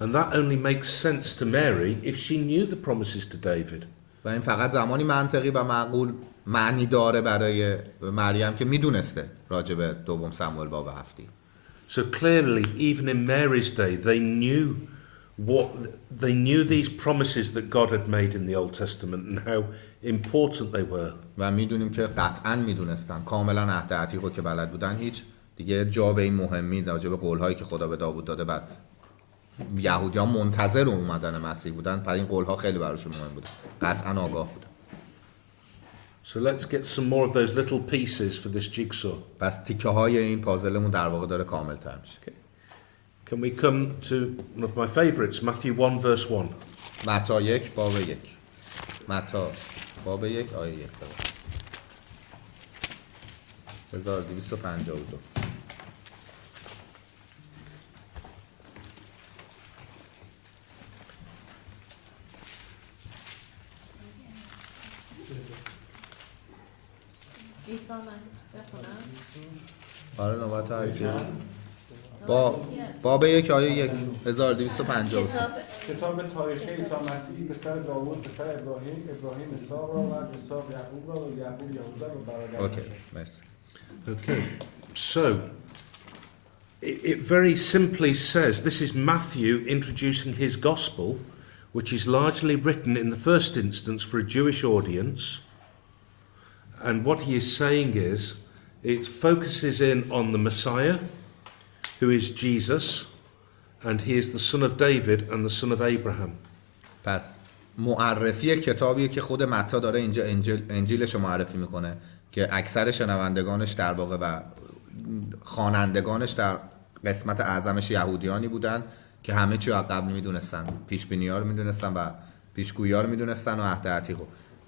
And that only makes sense to Mary if she knew the promises to David. و این فقط زمانی منطقی و معقول معنی داره برای مریم که میدونسته راجع به دوم سموئل باب 7. So clearly, even in Mary's day, they knew these promises that God had made in the Old Testament and how important they were. و میدونیم که قطعاً میدونستن، کاملا عهد عتیق رو که بلد بودن، هیچ دیگه جا به این مهمی راجع به قول‌هایی که خدا به داوود داده بعد یهودیان منتظر اومدن مسیح بودن، پس این قول‌ها خیلی براشون مهم بود، قطعاً آگاه بودن. So let's get some more of those little pieces for this jigsaw. پس تیکه های این پازلمون در واقع داره کامل تر میشه. Can we come to one of my favorites, Matthew 1 verse 1. متی 1 باب 1. متی باب 1 آیه 1. 1252. عیسی مسیح بخونم. آره نوبت هرکی. باب 1 آیه 1 1253. کتاب تاریخ عیسی مسیح پسر داوود پسر ابراهیم اسحاق را آورد، اسحاق یعقوب را و یعقوب یهودا را برادر. Okay, مرسی. Okay, so it very simply says this is Matthew introducing his gospel, which is largely written in the first instance for a Jewish audience. And what he is saying is, it focuses in on the Messiah, who is Jesus, and he is the son of David and the son of Abraham. پس معرفی کتابیه که خود متی داره اینجا انجیلش رو معرفی میکنه که اکثر شنوندگانش در واقع و خوانندگانش در قسمت اعظمش یهودیانی بودن که همه چی از قبل میدونستن، پیش بینی‌ها رو میدونستن و پیشگویی‌ها رو میدونستن و عهد عتیق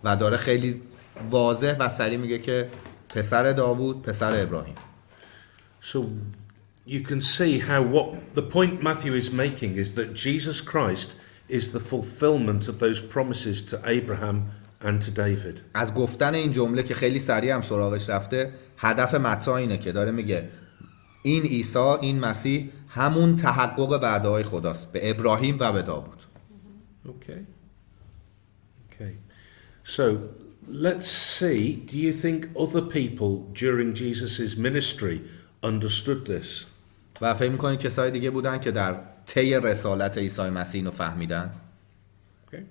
و داره خیلی واضح و صریح میگه که پسر داوود پسر ابراهیم. So you can see how what the point Matthew is making is that Jesus Christ is the fulfillment of those promises to Abraham and to David. از گفتن این جمله که خیلی سریع هم سراغش رفته، هدف متی اینه که داره میگه این عیسی، این مسیح همون تحقق وعده‌های خداست به ابراهیم و به داوود. Okay. So let's see, do you think other people during Jesus' ministry understood this? و فکر می‌کنید کسای دیگه بودن که در طی رسالت عیسی مسیح اینو فهمیدن؟ Okay.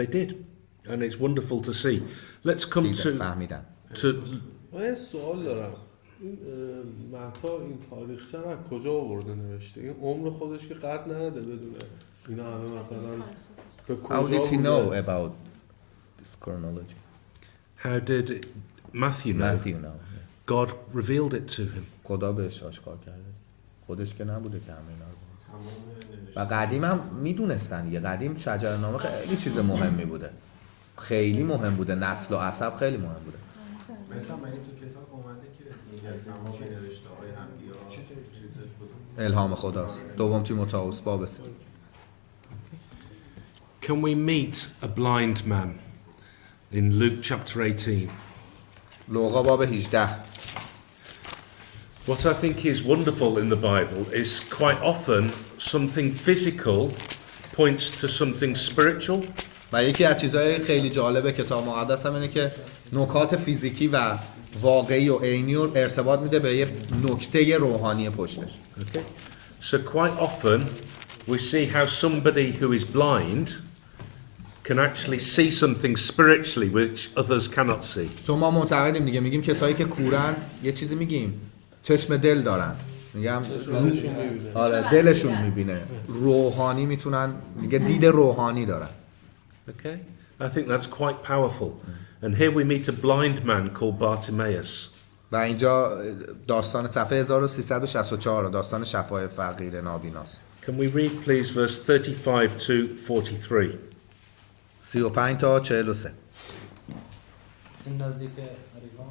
They did. And it's wonderful to see. Let's come فهمیدن. من یه سوال دارم. این متی این تاریخچه رو از کجا آورده نوشته؟ این عمر خودش که قطع نداده بدونه اینا همه مثلا به کجا How did he بوده؟ know about this chronology? How did Matthew know? God revealed it to him. خدا بهش آشکار کرده. خودش که نبوده که همه اینا رو. و قدیم هم میدونستن دیگه. قدیم شجره‌نامه خیلی چیز مهمی بوده. خیلی مهم بوده. نسل و عصب خیلی مهم بوده. مثلا من تو کتاب اومده که میگه تمام نوشته‌های انبیا چیز الهام خداست. دوم تیموتائوس باب 3. can we meet a blind man in Luke chapter 18? لوقا باب 18. What I think is wonderful in the Bible is quite often something physical points to something spiritual. و یکی از چیزهای خیلی جالب کتاب مقدس هم اینه که نکات فیزیکی و واقعی و عینی رو ارتباط میده به یه نکته روحانی پشتش. Okay. So quite often we see how somebody who is blind can actually see something spiritually which others cannot see. چون ما معتقدیم دیگه، میگیم کسایی که کورن یه چیزی میگیم چشم دل دارن، میگم آره دلشون میبینه، روحانی میتونن، میگه دید روحانی دارن. Okay, I think that's quite powerful. And here we meet a blind man called Bartimaeus. و اینجا داستان صفحه 1364 داستان شفای فقیر نابیناست. Can we read please verse 35 to 43? 35 تا 43. چون نزدیک اریحا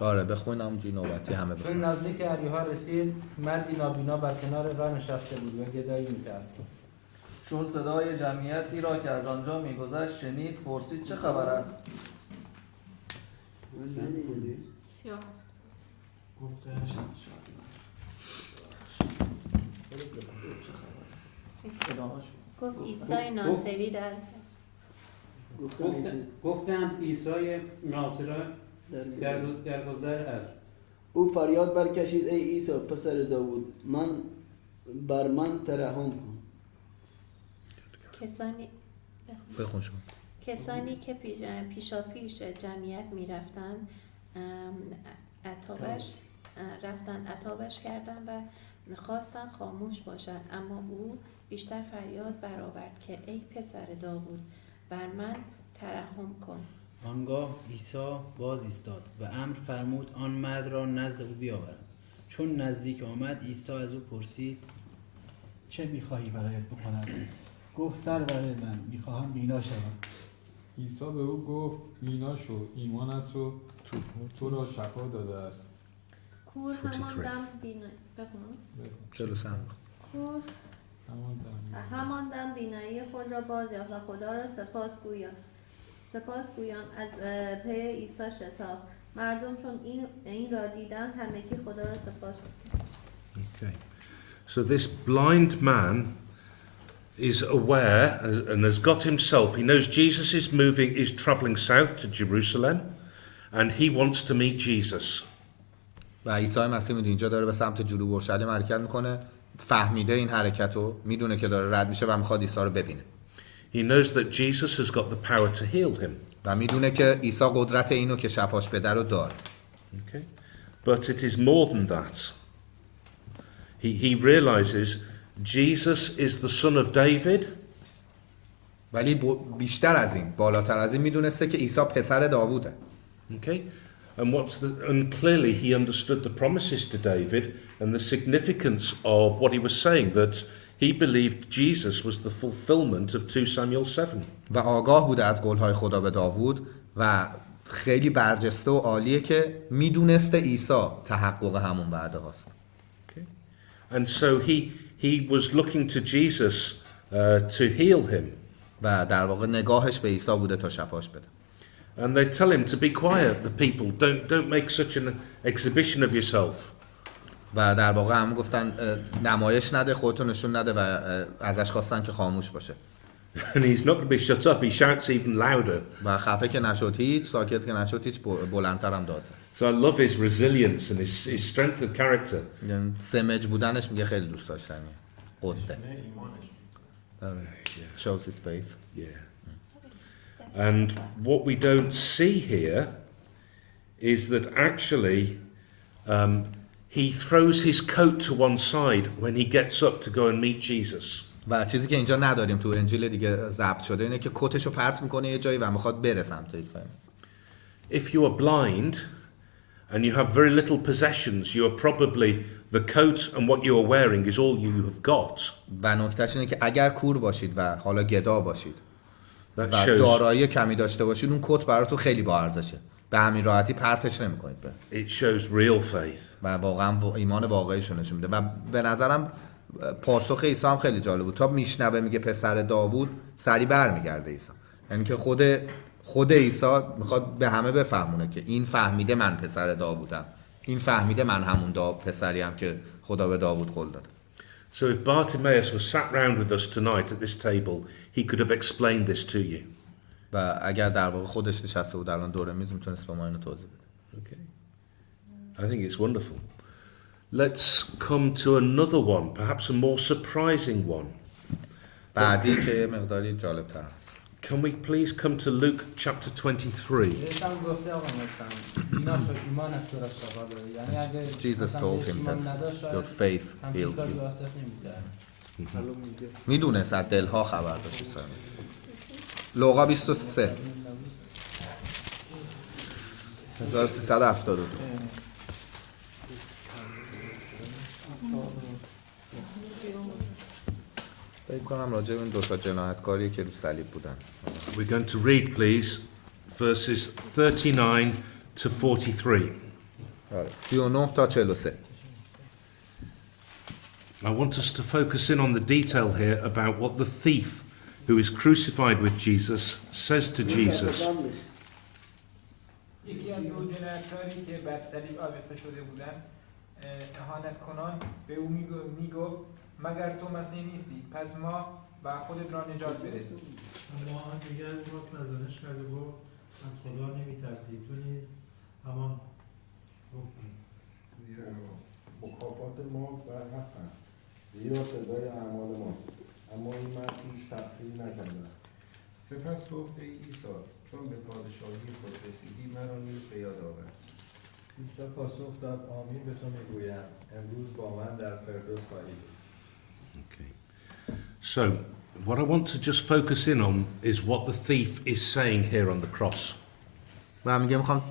آره بخوین همونجوری نوبتی همه بخوین. چون نزدیک اریحا رسید، مردی نابینا بر کنار راه نشسته بود و گدایی میکرد. چون صدای جمعیتی را که از آنجا میگذشت شنید، پرسید چه خبر است؟ گفت عیسی ناصری گفتند عیسی ناصری در گذر است. او فریاد برکشید ای عیسی پسر داوود، بر من ترحم کن. بخون شما. کسانی که پیشا پیش جمعیت می رفتن عتابش کردن و خواستن خاموش باشد، اما او بیشتر فریاد برآورد که ای پسر داوود بر من ترحم کن. آنگاه عیسی باز ایستاد و امر فرمود آن مرد را نزد او بیاورند. چون نزدیک آمد عیسی از او پرسید چه میخواهی برایت بکنم؟ گفت سرور من میخواهم بینا شوم. عیسی به او گفت بینا شو، ایمانت تو را شفا داده است. کور همان دم بینایی خود را باز یافت و خدا را سپاس گویان از پی عیسی شتافت. مردم چون این را دیدن همگی خدا را سپاس گویند. Okay. So this blind man is aware and has got himself, he knows Jesus is traveling south to Jerusalem and he wants to meet Jesus. و عیسی مسیح اینجا داره به سمت جنوب اورشلیم حرکت میکنه، فهمیده این حرکتو، میدونه که داره رد میشه و میخواد عیسی رو ببینه. He knows that Jesus has got the power to heal him. و میدونه که عیسی قدرت اینو که شفاش بده رو داره. Okay. But it is more than that. He realizes Jesus is the son of David. ولی بیشتر از این، بالاتر از این میدونسته که عیسی پسر داووده. Okay. And clearly he understood the promises to David and the significance of what he was saying, that he believed Jesus was the fulfillment of 2 Samuel 7. و آگاه بوده از قولهای خدا به داوود و خیلی برجسته و عالیه که میدونسته عیسی تحقق همون وعده هاست. And so he was looking to Jesus to heal him. و در واقع نگاهش به عیسی بوده تا شفاش بده. And they tell him to be quiet, the people. Don't make such an exhibition of yourself. و در واقع هم گفتن نمایش نده، خودتو نشون نده و ازش خواستن که خاموش باشه. And he's not going to be shut up. He shouts even louder. و خفه که نشد هیچ، ساکت که نشد هیچ، بلندتر هم داد. So I love his resilience and his strength of character. سمج بودنش میگه خیلی دوست داشتنیه. قده. Shows his faith. Yeah. And what we don't see here is that actually he throws his coat to one side when he gets up to go and meet Jesus. و چیزی که اینجا نداریم تو انجیل دیگه ضبط شده اینه که کتشو پرت میکنه یه جایی و میخواد بره سمت عیسی. If you are blind and you have very little possessions, you are probably the coat and what you are wearing is all you have got. و نکتهش اینه که اگر کور باشید و حالا گدا باشید و shows... دارایی کمی داشته باشید، اون کت براتون خیلی با ارزشه. به همین راحتی پرتش نمی‌کنید. It shows real faith. و واقعا ایمان واقعیشون نشون میده و به نظرم پاسخ عیسی هم خیلی جالب بود. تا میشنوه میگه پسر داوود، سری برمیگرده عیسی. یعنی که خود عیسی میخواد به همه بفهمونه که این فهمیده من پسر داوودم، این فهمیده من همون پسریم که خدا به داوود قول داده. So if Bartimaeus was sat round with us tonight at this table, he could have explained this to you. و اگر در واقع خودش نشسته بود الان دور میز میتونست به ما اینو توضیح بده. Okay. I think it's wonderful. Let's come to another one, perhaps a more surprising one. بعدی که مقداری جالب تر است. Can we please come to Luke chapter 23? Jesus told him that your faith healed you. میدونست از دلها خبر داشت. لوقا 23 1372. فکر کنم راجع به این دو تا جنایتکاری که رو صلیب بودن. We're going to read, please, verses 39 to 43. 39 تا 43. I want us to focus in on the detail here about what the thief who is crucified with Jesus says to Jesus. یکی از دو جنایتکاری که بر صلیب آویخته شده بودند اهانت کنان به او میگفت مگر تو مسیح نیستی پس ما و خودت را نجات بده. اما آن دیگر باز نزدش کرد و گفت از خدا نمیترسی تو نیز همان حکمی. زیرا مکافات ما بر حق است، زیرا سزای اعمال ماست، اما این مرد هیچ تقصیری نکرده است. سپس گفت ای عیسی چون به پادشاهی خود رسیدی مرا نیز به یاد آور. عیسی پاسخ داد آمین به تو میگویم امروز با من در فردوس خواهی بود. So, what I want to just focus in on is what the thief is saying here on the cross. و میگه میخوام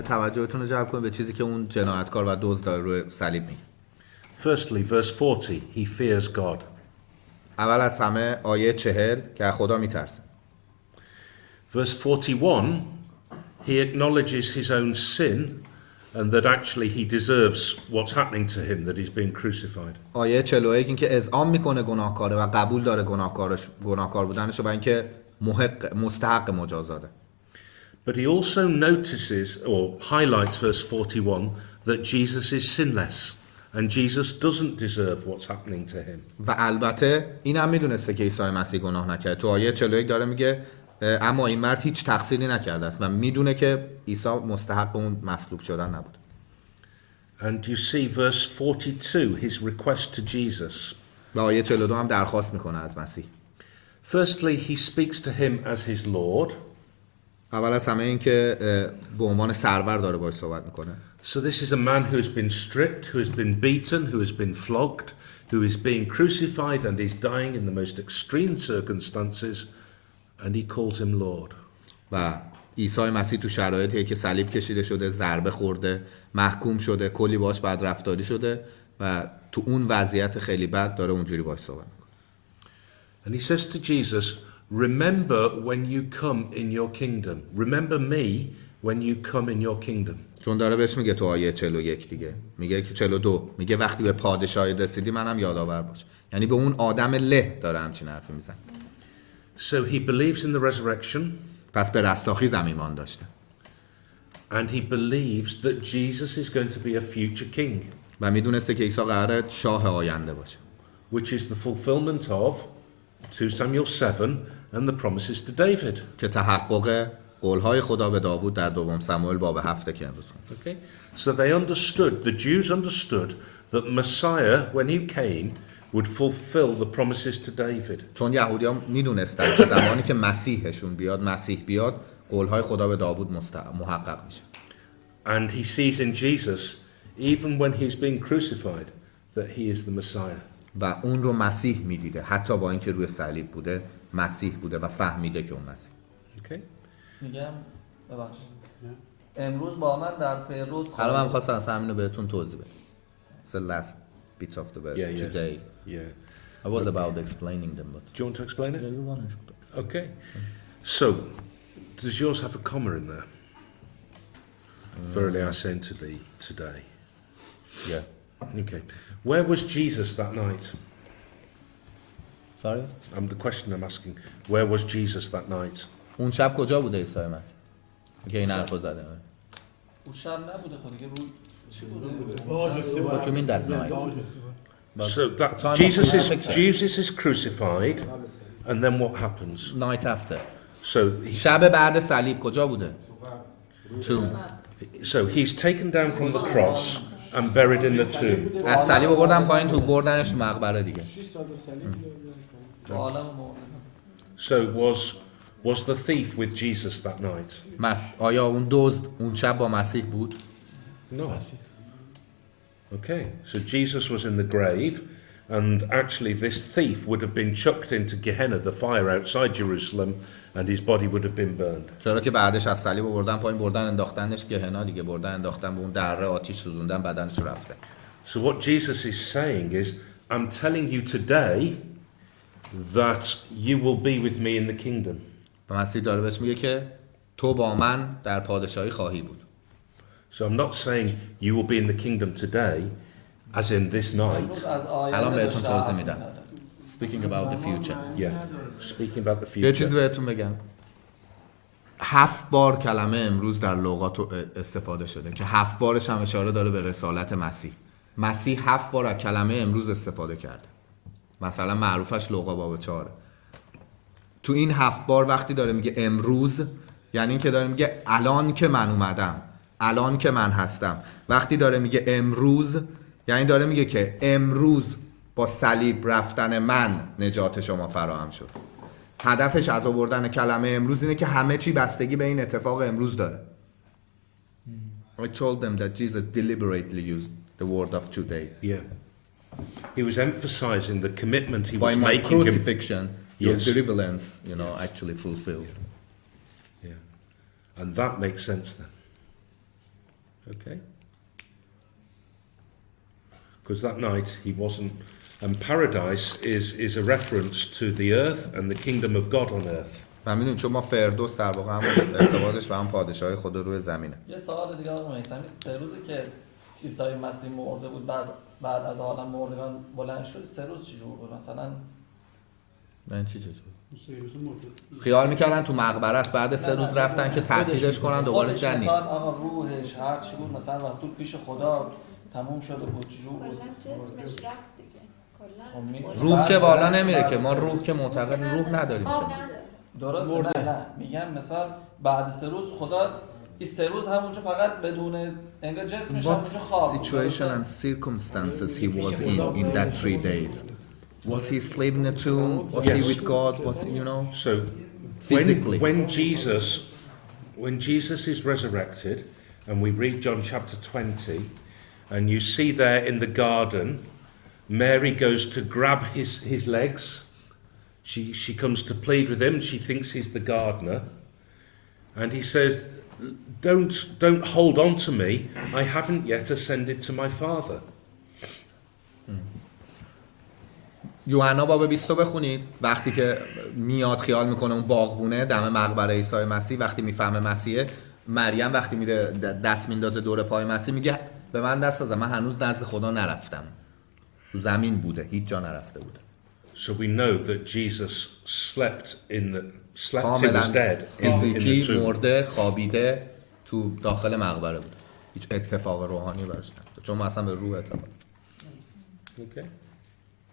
توجهتون رو جلب کنم به چیزی که اون جنایتکار و دزد داره روی صلیب میگه. Firstly, verse 40, he fears God. اول از همه آیه 40 که از خدا میترسه. Verse 41, he acknowledges his own sin and that actually he deserves what's happening to him, that he's being crucified. آیه 41 این که اذعان میکنه گناهکاره و قبول داره گناهکار بودنش و اینکه مستحق مجازاته. But he also notices or highlights verse 41 that Jesus is sinless and Jesus doesn't deserve what's happening to him. و البته این هم میدونسته که عیسی مسیح گناه نکرده. تو آیه 41 داره میگه اما این مرد هیچ تقصیری نکرده است و میدونه که عیسی مستحق اون مصلوب شدن نبود. And you see verse 42, his request to Jesus. و آیه 42 هم درخواست میکنه از مسیح. Firstly, he speaks to him as his Lord. اول از همه این که به عنوان سرور داره باهاش صحبت میکنه. So this is a man who has been stripped, who has been beaten, who has been flogged, who is being crucified and is dying in the most extreme circumstances, and he calls him Lord. و عیسی مسیح تو شرایطی که صلیب کشیده شده، ضربه خورده، محکوم شده، کلی باهاش بدرفتاری شده و تو اون وضعیت خیلی بد داره اونجوری باهاش صحبت میکنه. And he says to Jesus, remember when you come in your kingdom. Remember me when you come in your kingdom. چون داره بهش میگه تو آیه 41 دیگه. میگه که 42 میگه وقتی به پادشاهی رسیدی منم یادآور باش. یعنی به اون آدم له داره همچین حرفی میزنه. So he believes in the resurrection. پس به رستاخیز هم ایمان داشته. And he believes that Jesus is going to be a future king. و میدونسته که عیسی قراره شاه آینده باشه. Which is the fulfillment of 2 Samuel 7 and the promises to David. که تحقق قولهای خدا به داوود در دوم سموئل باب 7 که امروز خوندیم. Okay. So they understood, the Jews understood that Messiah when he came would fulfill the promises to David. چون یهودی‌ها میدونستن که زمانی که مسیحشون بیاد، مسیح بیاد، قولهای خدا به داوود محقق میشه. And he sees in Jesus, even when he's being crucified, that he is the Messiah. و اون رو مسیح میدیده، حتی با اینکه روی صلیب بوده، مسیح بوده و فهمیده که اون مسیح. Okay. میگم ببخشید امروز با من در فردوس حالا من خواستم از همین رو بهتون توضیح بدم. It's the last bit of the verse today. Yeah. I was about explaining them, but do you want to explain it? Yeah, you want to explain. Okay. So, does yours have a comma in there? Verily I say unto thee today. Yeah. Okay. Where was Jesus that night? Sorry? The question I'm asking. Where was Jesus that night? اون شب کجا بوده عیسی مسیح که این حرفو زده؟ اون شب نبوده خود دیگه رو چی بوده؟ What do you mean that night? So that Jesus is crucified, and then what happens? Night after. So شب بعد صلیب کجا بوده؟ Tomb. So he's taken down from the cross and buried in the tomb. از صلیب آوردن پایین تو بردنش تو مقبره دیگه. So was the thief with Jesus that night? آیا اون دزد اون شب با مسیح بود؟ No. Okay, so Jesus was in the grave, and actually this thief would have been chucked into Gehenna, the fire outside Jerusalem, and his body would have been burned. چرا که بعدش از صلیب آوردن پایین بردن انداختنش گهنا دیگه، بردن انداختن به اون دره آتش سوزوندن بدنش رفته. So what Jesus is saying is, I'm telling you today that you will be with me in the kingdom. و مسیح داره بهش میگه که تو با من در پادشاهی خواهی بود. So I'm not saying you will be in the kingdom today, as in this night. الان بهتون توضیح میدم. Speaking about the future. Yeah. Speaking about the future. یه چیز بهتون بگم. 7 بار کلمه امروز در لغات استفاده شده که 7 بارش هم اشاره داره به رسالت مسیح. مسیح 7 بار از کلمه امروز استفاده کرده. مثلا معروفش لوقا باب 4. تو این 7 بار وقتی داره میگه امروز، یعنی این که داره میگه الان که من اومدم، الان که من هستم. وقتی داره میگه امروز، یعنی داره میگه که امروز با صلیب رفتن من نجات شما فراهم شد. هدفش از آوردن کلمه امروز اینه که همه چی بستگی به این اتفاق امروز داره. I told them that Jesus deliberately used the word of today. Yeah. He was emphasizing the commitment he By was my making. crucifixion, your Yes. deliverance, actually fulfilled. Yeah. And that makes sense then. Okay. Because that night he wasn't, and paradise is a reference to the earth and the kingdom of God on earth. و میدونیم چون ما فردوس در واقع هم ارتباطش به هم پادشاهی خدا روی زمینه. یه سوال دیگه آقا میثمی، 3 روزی که عیسی مسیح مرده بود بعد از عالم مردگان بلند شد، 3 روز چجور بود مثلا؟ من چی چطور؟ خیال میکردن تو مقبره است، بعد 3 روز رفتن که تطهیرش کنن دوباره جن نیست. مثلا آقا روحش هر چی بود مثلا وقتی پیش خدا تموم شده بود چجور بود؟ جسمش رفت دیگه. روح که بالا نمیره که، ما روح که معتقد روح نداریم که. درسته نه میگم مثلا بعد 3 روز خدا این 3 روز همونجا فقط بدون انگار جسمش What همونجا خواب. situation and circumstances he was in that 3 days? Was he asleep in a tomb? Was he with God? Was he, So physically? when Jesus is resurrected, and we read John chapter 20, and you see there in the garden, Mary goes to grab his legs. She comes to plead with him. She thinks he's the gardener, and he says, "Don't hold on to me. I haven't yet ascended to my Father." یوحنا باب 20 بخونید. وقتی که میاد خیال میکنه اون باغبونه دم مقبره عیسی مسیح، وقتی میفهمه مسیحه، مریم وقتی میره دست میندازه دور پای مسیح میگه به من دست نزن، من هنوز نزد خدا نرفتم. تو زمین بوده، هیچ جا نرفته بوده. So we know that Jesus slept he was dead in the tomb. مرده خوابیده تو داخل مقبره بود. هیچ اتفاق روحانی براش نفته، چون مثلا به روح اعتقاد. Okay.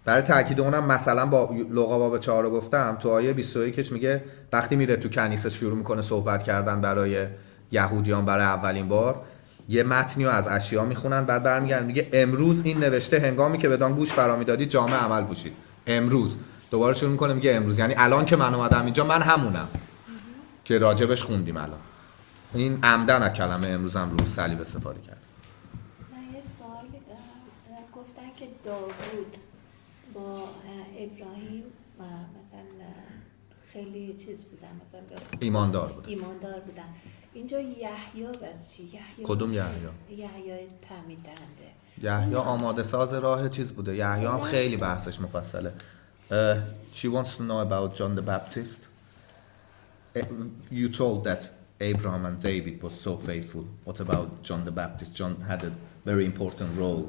برای تاکید اونم مثلا با لوقا باب 4 گفتم تو آیه 21 میگه وقتی میره تو کنیسه شروع میکنه صحبت کردن برای یهودیان برای اولین بار، یه متنی رو از اشعیا میخونن، بعد برمیگردن میگه امروز این نوشته هنگامی که بدان گوش فرا میدادید جامه عمل پوشید. امروز دوباره شروع میکنه میگه امروز، یعنی الان که من اومدم اینجا من همونم که راجبش خوندیم. الان این عمدن از کلمه امروز هم روی صلیب استفاده کرد. من یه سوالی دارم. گفتن که داوود با ابراهیم مثلا خیلی چیز بودن، مثلا ایماندار بودن. اینجا یحیی بس چی؟ کدوم یحیی؟ یحیی تعمید دهنده. یحیی آماده ساز راه چیز بوده. یحیی هم خیلی بحثش مفصله. She wants to know about John the Baptist. You told that Abraham and David was so faithful. What about John the Baptist? John had a very important role,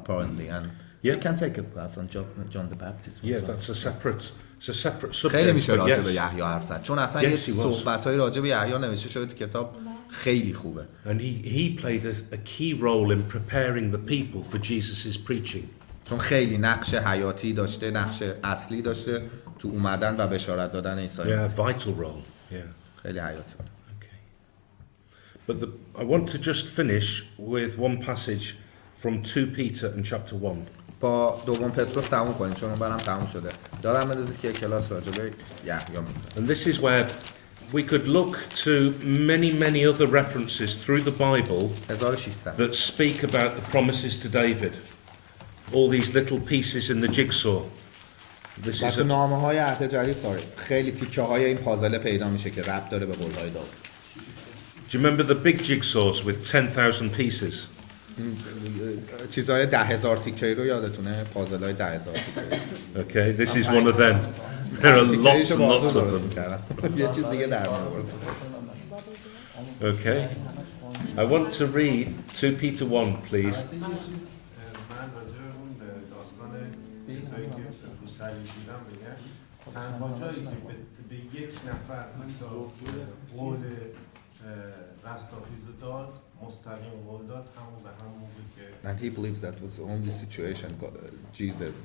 apparently. And Yeah. We can take a class on John the Baptist. Yeah, that's a separate subject. خیلی میشه but راجع yes. به یحیی حرف زد چون اصلا Yes, یه he was. صحبت‌های راجع به یحیی نوشته شده تو کتاب خیلی خوبه. And he played a key role in preparing the people for Jesus' preaching. چون خیلی نقش حیاتی داشته، نقش اصلی داشته تو اومدن و بشارت دادن عیسی Yeah, مسیح. vital role. Yeah. خیلی حیاتی. But I want to just finish with one passage from 2 Peter in chapter 1. با دوم پتروس تموم کنیم چون اون برم تموم شده. دارم بندازید که کلاس راجع به یحیی میذارم. And this is where we could look to many other references through the Bible 1600 that speak about the promises to David. All these little pieces in the jigsaw. This is تو نامه‌های عهد جدید خیلی تیکه‌های این پازل پیدا میشه که ربط داره به قول‌های داوود. Do you remember the big jigsaws with 10,000 pieces? چیزهای 10,000 تیکه رو یادتونه؟ پازل‌های 10,000 تیکه. Okay, this is one of them. There are lots and lots of them. یه چیز دیگه در می‌آورد. Okay. I want to read 2 Peter 1, please. من راجع به اون داستان کسایی که رو صلیب بودن بگم تنها جایی که به یک نفر عیسی قول رستاخیز داد مستقیم قول داد همون به همون بود که And he believes that was the only situation Jesus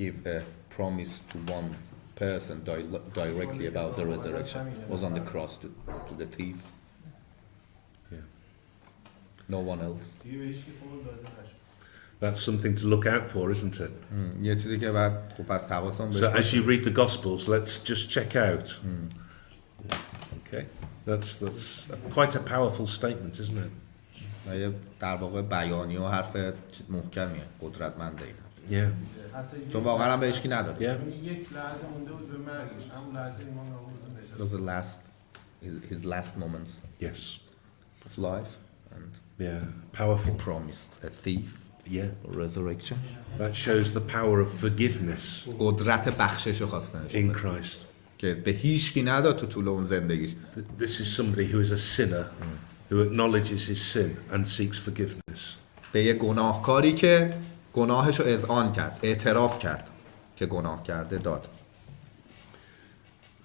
gave a promise to one person directly about the resurrection was on the cross to the thief. Yeah. No one else. دیگه بهش قول داده نشد. That's something to look out for, isn't it? یه چیزی که بعد خب پس حواسمون بهش So as باشه. you read the Gospels, let's just check out. Okay, that's quite a powerful statement, isn't it? یه در واقع بیانی و حرف محکمیه، قدرتمنده این حرف. Yeah. چون واقعا هم بهش کی نداده. یک لحظه مونده بود به مرگش همون لحظه ایمان آورد Those are his last moments. Yes. Of life and yeah, powerful. He promised a thief. Yeah. Or resurrection. That shows the power of forgiveness. قدرت بخشش خواستن in Christ. که به هیچ کی نداد تو طول اون زندگیش. This is somebody who is a sinner who acknowledges his sin and seeks forgiveness. به یه گناهکاری که گناهشو اذعان کرد، اعتراف کرد که گناه کرده داد.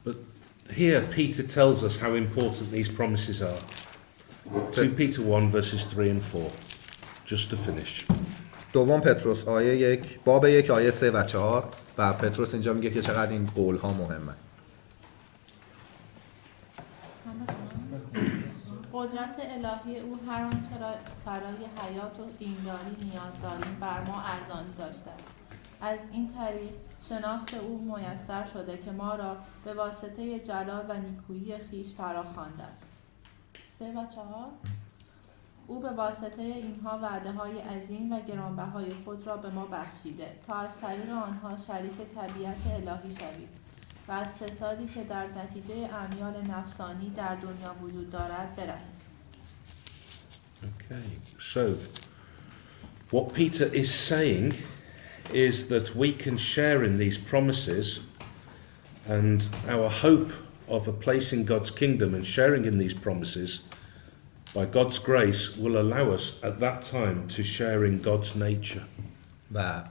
But here Peter tells us how important these promises are. 2 Peter 1 verses 3 and 4. Just to finish. دوم پتروس آیه 1 باب 1 آیه 3 و 4 و پتروس اینجا میگه که چقدر این قول ها مهمه. قدرت الهی او هر آنچه را برای حیات و دینداری نیاز داریم بر ما ارزانی داشته است. از این طریق شناخت او میسر شده که ما را به واسطه جلال و نیکویی خویش فراخوانده است. 3 و 4 او به واسطه اینها وعده‌های عظیم و گرانبهای خود را به ما بخشیده تا از طریق آنها شریک طبیعت الهی شوید و از فسادی که در نتیجه اعمال نفسانی در دنیا وجود دارد برهید. Okay, so what Peter is saying is that we can share in these promises, and our hope of a place in God's kingdom and sharing in these promises by God's grace will allow us at that time to share in God's nature. و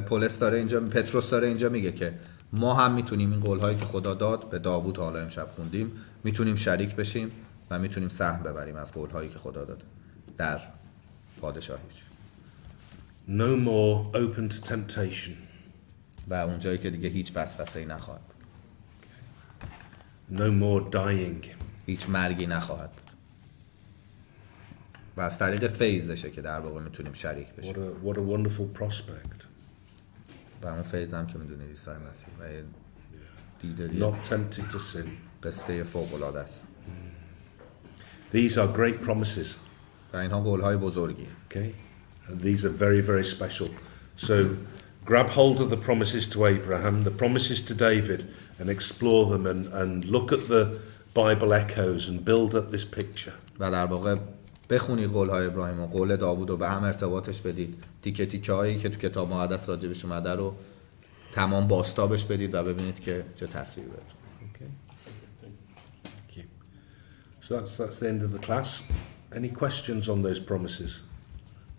پولس داره اینجا پتروس داره اینجا میگه که ما هم میتونیم این قول‌هایی که خدا داد به داوود حالا امشب خوندیم میتونیم شریک بشیم و میتونیم سهم ببریم از قول‌هایی که خدا داد در پادشاهیش. No more open to temptation. و اونجایی که دیگه هیچ وسوسه‌ای نخواهد. No more dying. هیچ مرگی نخواهد. و از طریق فیضشه که در واقع میتونیم شریک بشیم. What a wonderful prospect. و اون فیض هم که میدونید عیسی مسیح و دیداری Not tempted to sin. قصه فوق‌العاده است. These are great promises. و اینها قول‌های بزرگی. Okay? And these are very, very special. So grab hold of the promises to Abraham, the promises to David, and explore them and look at the Bible echoes and build up this picture. و در واقع بخونید قول‌های ابراهیم و قول داوود رو به هم ارتباطش بدید. تیکه تیکه هایی که تو کتاب مقدس راجبش اومده رو تمام باستابش بدید و ببینید که چه تصویری بهتون. Okay. Thank you. So that's the end of the class. Any questions on those promises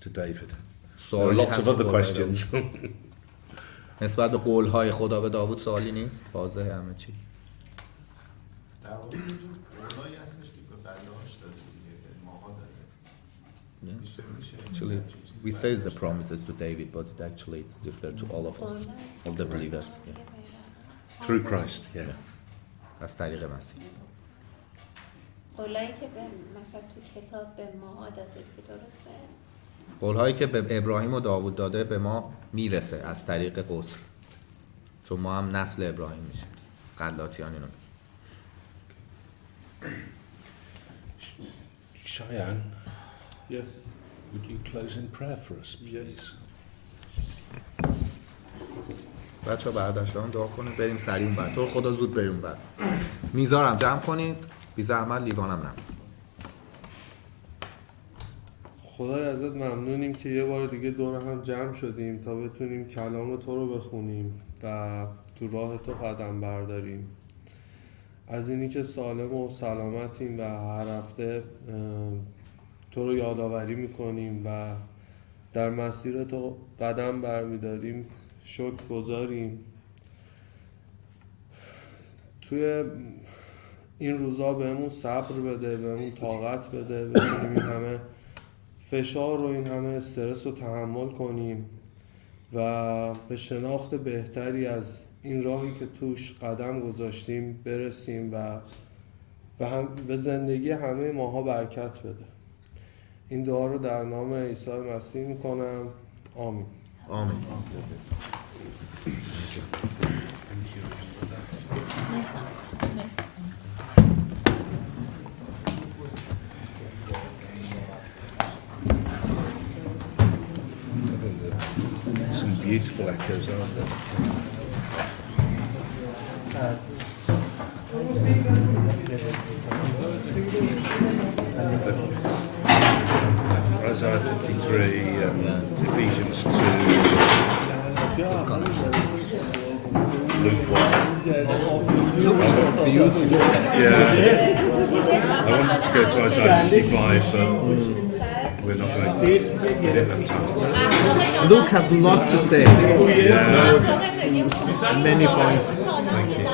to David? سوالی lots of هست other قولهای questions. داوود؟ نسبت به قولهای خدا به داوود سوالی نیست؟ واضحه همه چی. در واقع یه جور قولایی هستش که به بنده‌هاش داده دیگه، به ماها داده. Actually, we say the promises to David, but actually it's different to all of us, all the believers. Yeah. Through Christ, yeah. از طریق مسیح. قولایی که به مثلا تو کتاب به ما داده که درسته؟ قولهایی که به ابراهیم و داوود داده به ما میرسه از طریق غسل، چون ما هم نسل ابراهیم میشیم. غلاطیان اینو میگه. Cheyenne, Yes. would you close in prayer for us, please? بچه‌ها برداشتان دعا کنید بریم سریع اون بر. تو خدا زود بریم اون بر. میذارم جمع کنید. بی زحمت لیوانم نم. خدای ازت ممنونیم که یه بار دیگه دور هم جمع شدیم تا بتونیم کلام تو رو بخونیم و تو راه تو قدم برداریم. از اینی که سالم و سلامتیم و هر هفته تو رو یادآوری میکنیم و در مسیر تو قدم برمیداریم شکر گذاریم. توی این روزا بهمون صبر بده، بهمون طاقت بده، بتونیم این همه فشار و این همه استرس رو تحمل کنیم و به شناخت بهتری از این راهی که توش قدم گذاشتیم برسیم و به زندگی همه ماها برکت بده. این دعا رو در نام عیسی مسیح میکنم. آمین. آمین. Some beautiful echoes, aren't there? Isaiah 53, Ephesians 2, Luke 1. Beautiful. Yeah. I wanted to go to Isaiah 55, but we're not going to. We didn't have time. Luke has a lot to say. Yeah. Many points. Thank you.